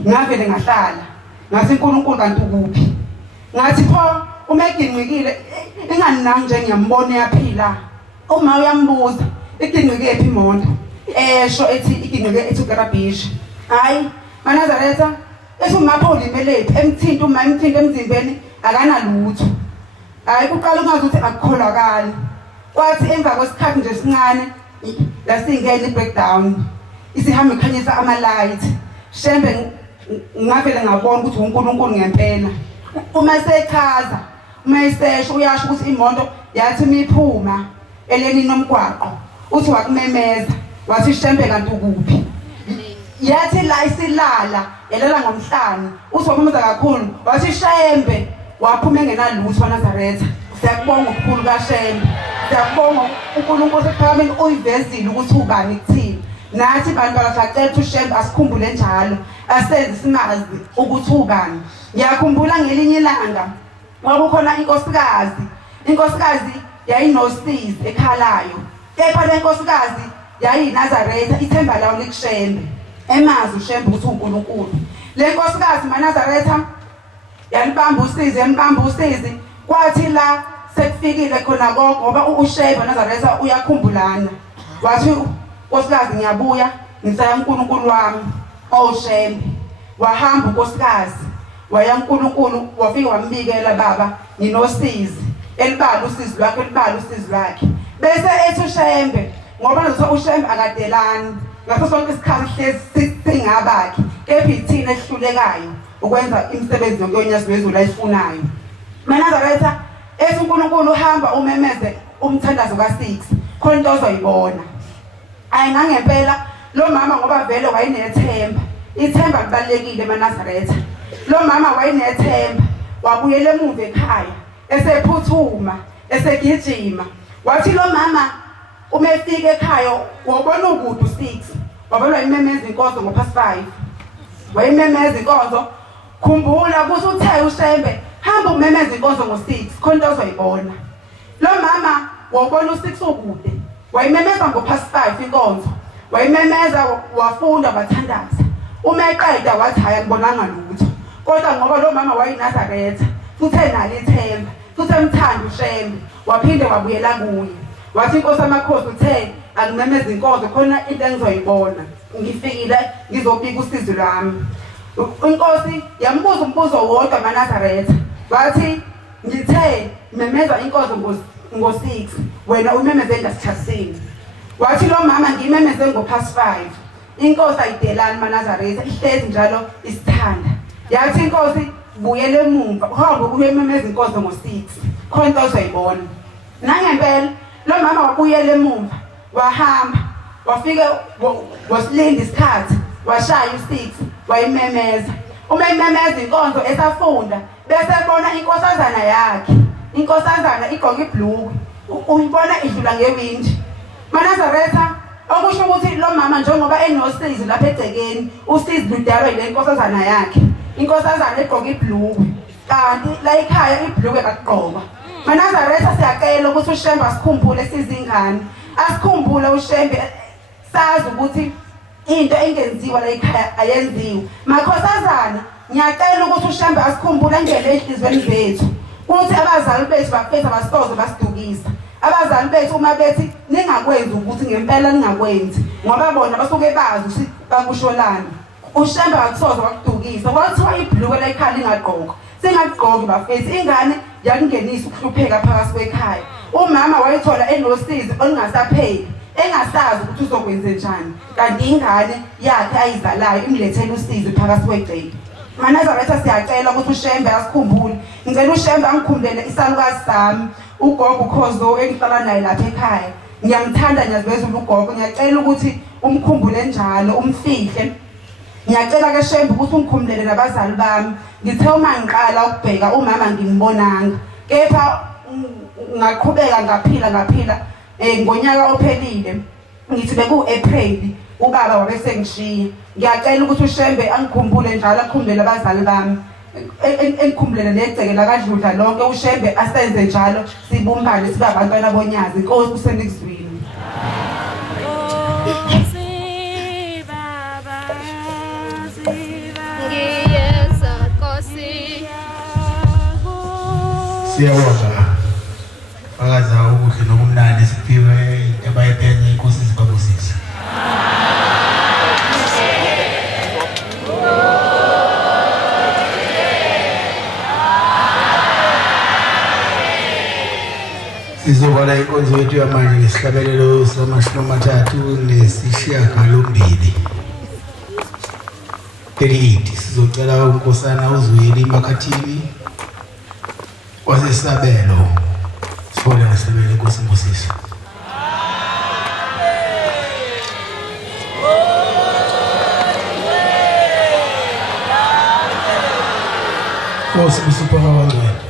ngavele ngahlala ngathi uNkulunkulu kanti ukuphi ngathi pho uma eginqikile ingani nanje ngiyambona yaphila uma uyambuza iginqike phi imoto esho ethi iginqike eThukarabhisha hayi uNazaretha esumapho ulimelephi emthinta uma emthinta emzimbeni akanalutho hayi kuqala ungazi ukuthi akukholakali kwathi emva kwesikhathi nje sincane lasingena i-breakdown isihamba ikhanyisa ama-light shembe ngavele ngabona ukuthi uNkulunkulu ngempela uma esechaza uma esesho uyasho ukuthi imoto yathi miphuma eleni nomgwaqo uthi wakumemeza wathi shembe kanti ukuphi yathi la isilala elala ngomhlanje uthi wakumemeza kakhulu wathi shembe waphuma engenalutho uNazaretha siyakubonga ukukhulu kaShembe siyakubonga uNkulunkulu sephameni uyivezile ukuthi ubani kuthini nathi bantu basacela ukuthi uShembe asikhumbule njalo asenze simazi ukuthi ubani ngiyakhumbula ngelinye ilanga kwakukhona inkosikazi yayinosizi ekhalayo kepha le nkosikazi yayinazaretha ithemba lawo likuShembe emazi uShembe ukuthi uNkulunkulu le nkosikazi maNazaretha yalibamba usizi kwathi la sekufikile khona konke ngoba uShembe Nazaretha uyakhumbulana wathi nkosikazi ngiyabuya ngisaya uNkulunkulu wami oShembe wahamba unkosikazi waya uNkulunkulu wafika wambikela baba nginosizi elibala usizi lwakhe bese ethi uShembe ngoba nazo uShembe akadelani ngaso sonke isikhathi hlezi singabakhe kepha ithina esihlulekayo ukwenza imisebenzi yonyasi wezulu ayifunayo maNazaretha ethi uNkulunkulu uhamba umemeze umthandazo ka6 khona into ozoyibona ayi ngangempela lo mama ngoba vele wayinethemba ithemba libalekile maNazaretha lo mama wayinethemba wabuyela emuva ekhaya esephuthuma esegijima wathi lo mama uma efika ekhaya wabona ukuthi u6 wabona imemeza inkonzo ngo5 wayimemeza inkonzo khumbula ukuthi uthe uShembe hamba umemeza inkonzo ngo6 khona into ozoyibona lo mama wabona u6 ukude wayimemeza ngo5 inkonzo wayimemeza wafunda bathandaza uma eqeda wathi hayi ngibonanga lutho kodwa ngoba lo mama wayinazaretha futhi enalo ithemba futhi emthanda uShembe waphinde wabuyela kuye wathi inkosi Amakhosi uthe akumemeza inkonzo khona into engizoyibona ngifikile ngizobika usizi lwami inkosi yambuza umbuzo wodwa maNazaretha wathi ngithe memeza inkonzo ngo6 wena umemeze ngasithasini wathi lo mama ngimemeze ngo5 inkosi ayidelani maNazaretha ihlezi njalo isithanda yathi inkosi buyele emumva hamba uyememeza inkonzo ngo6 khona into ozoyibona nangempela lo mama wabuyela emumva wahamba wafika wasilinda isikhathi washaya u6 wayimemeza uma imemeza inkonzo esafunda bese ebona inkosazana igqoka ibhlukwe uyibona idlula ngewindi maNazaretha okusho ukuthi lo mama njengoba enosizi lapha egcekeni usizi ludalwa yile nkosazana yakhe inkosazana egqoka ibhlukwe kanti la ekhaya ibhlukwe kakugqoka maNazaretha siyacela ukuthi uShembe asikhumbule sizingane asikhumbule uShembe sazi ukuthi into engenziwa la ekhaya ayenziwe Amakhosazana ngiyacela ukuthi uShembe asikhumbule ngele ehlizweni zethu ukuthi abazali bethu bafethu abasoze basidukisa abazali bethu uma bethi ningakwenzi ukuthi ngempela ningakwenzi ngoba bona basuke bazi ukuthi bakusholana uShembe akusoze wakudukisa kwathiwa ibhlukwe la ekhaya lingagqoka singagqoki bafethu ingane yakungenisa ukuhlupheka phakathi kwekhaya umama wayithola enosizi olungasapheli engasazi ukuthi uzokwenza njani kanti ingane yakhe ayizalayo imlethele usizo phakathi kwegceke. Manazaretha siyacela ukuthi uShembe asikhumbule. Ngicela uShembe angikhumbulele isalukazi sami ugogo Khozo engihlala naye lapha ekhaya. Ngiyamthanda nyazibezulu ugogo, ngiyacela ukuthi umkhumbule njalo umfihle. Ngiyacela ke Shembe ukuthi ungikhumbulele nabazali bami. Ngithe uma ngiqala ukubheka umama ngimbonanga. Kepha ngaqhubeka ngaphila ngonyaka ophelile ngithi beku-April ubaba wabesengishiya. Ngiyacela ukuthi uShembe angikhumbule njalo akhumbule abazali bami engikhumbulele negceke lakadludla lonke. uShembe asenze njalo sibumbane sibe abantwana bonyazi. Inkosi usenikuzwini. Siyabonga akaza ukuhle nokumnandi siphiwe ebayiphenye inkosi zibabusisa. Sizobala inkonzo yethu yamanje ngesihlabelelo sama-38. 38 sizocela unkosana uZweli Makhathini wasesabelo sifole ngesabelo inkosi Mbusisa. Nkosi Busupha wangcwele.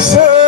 Say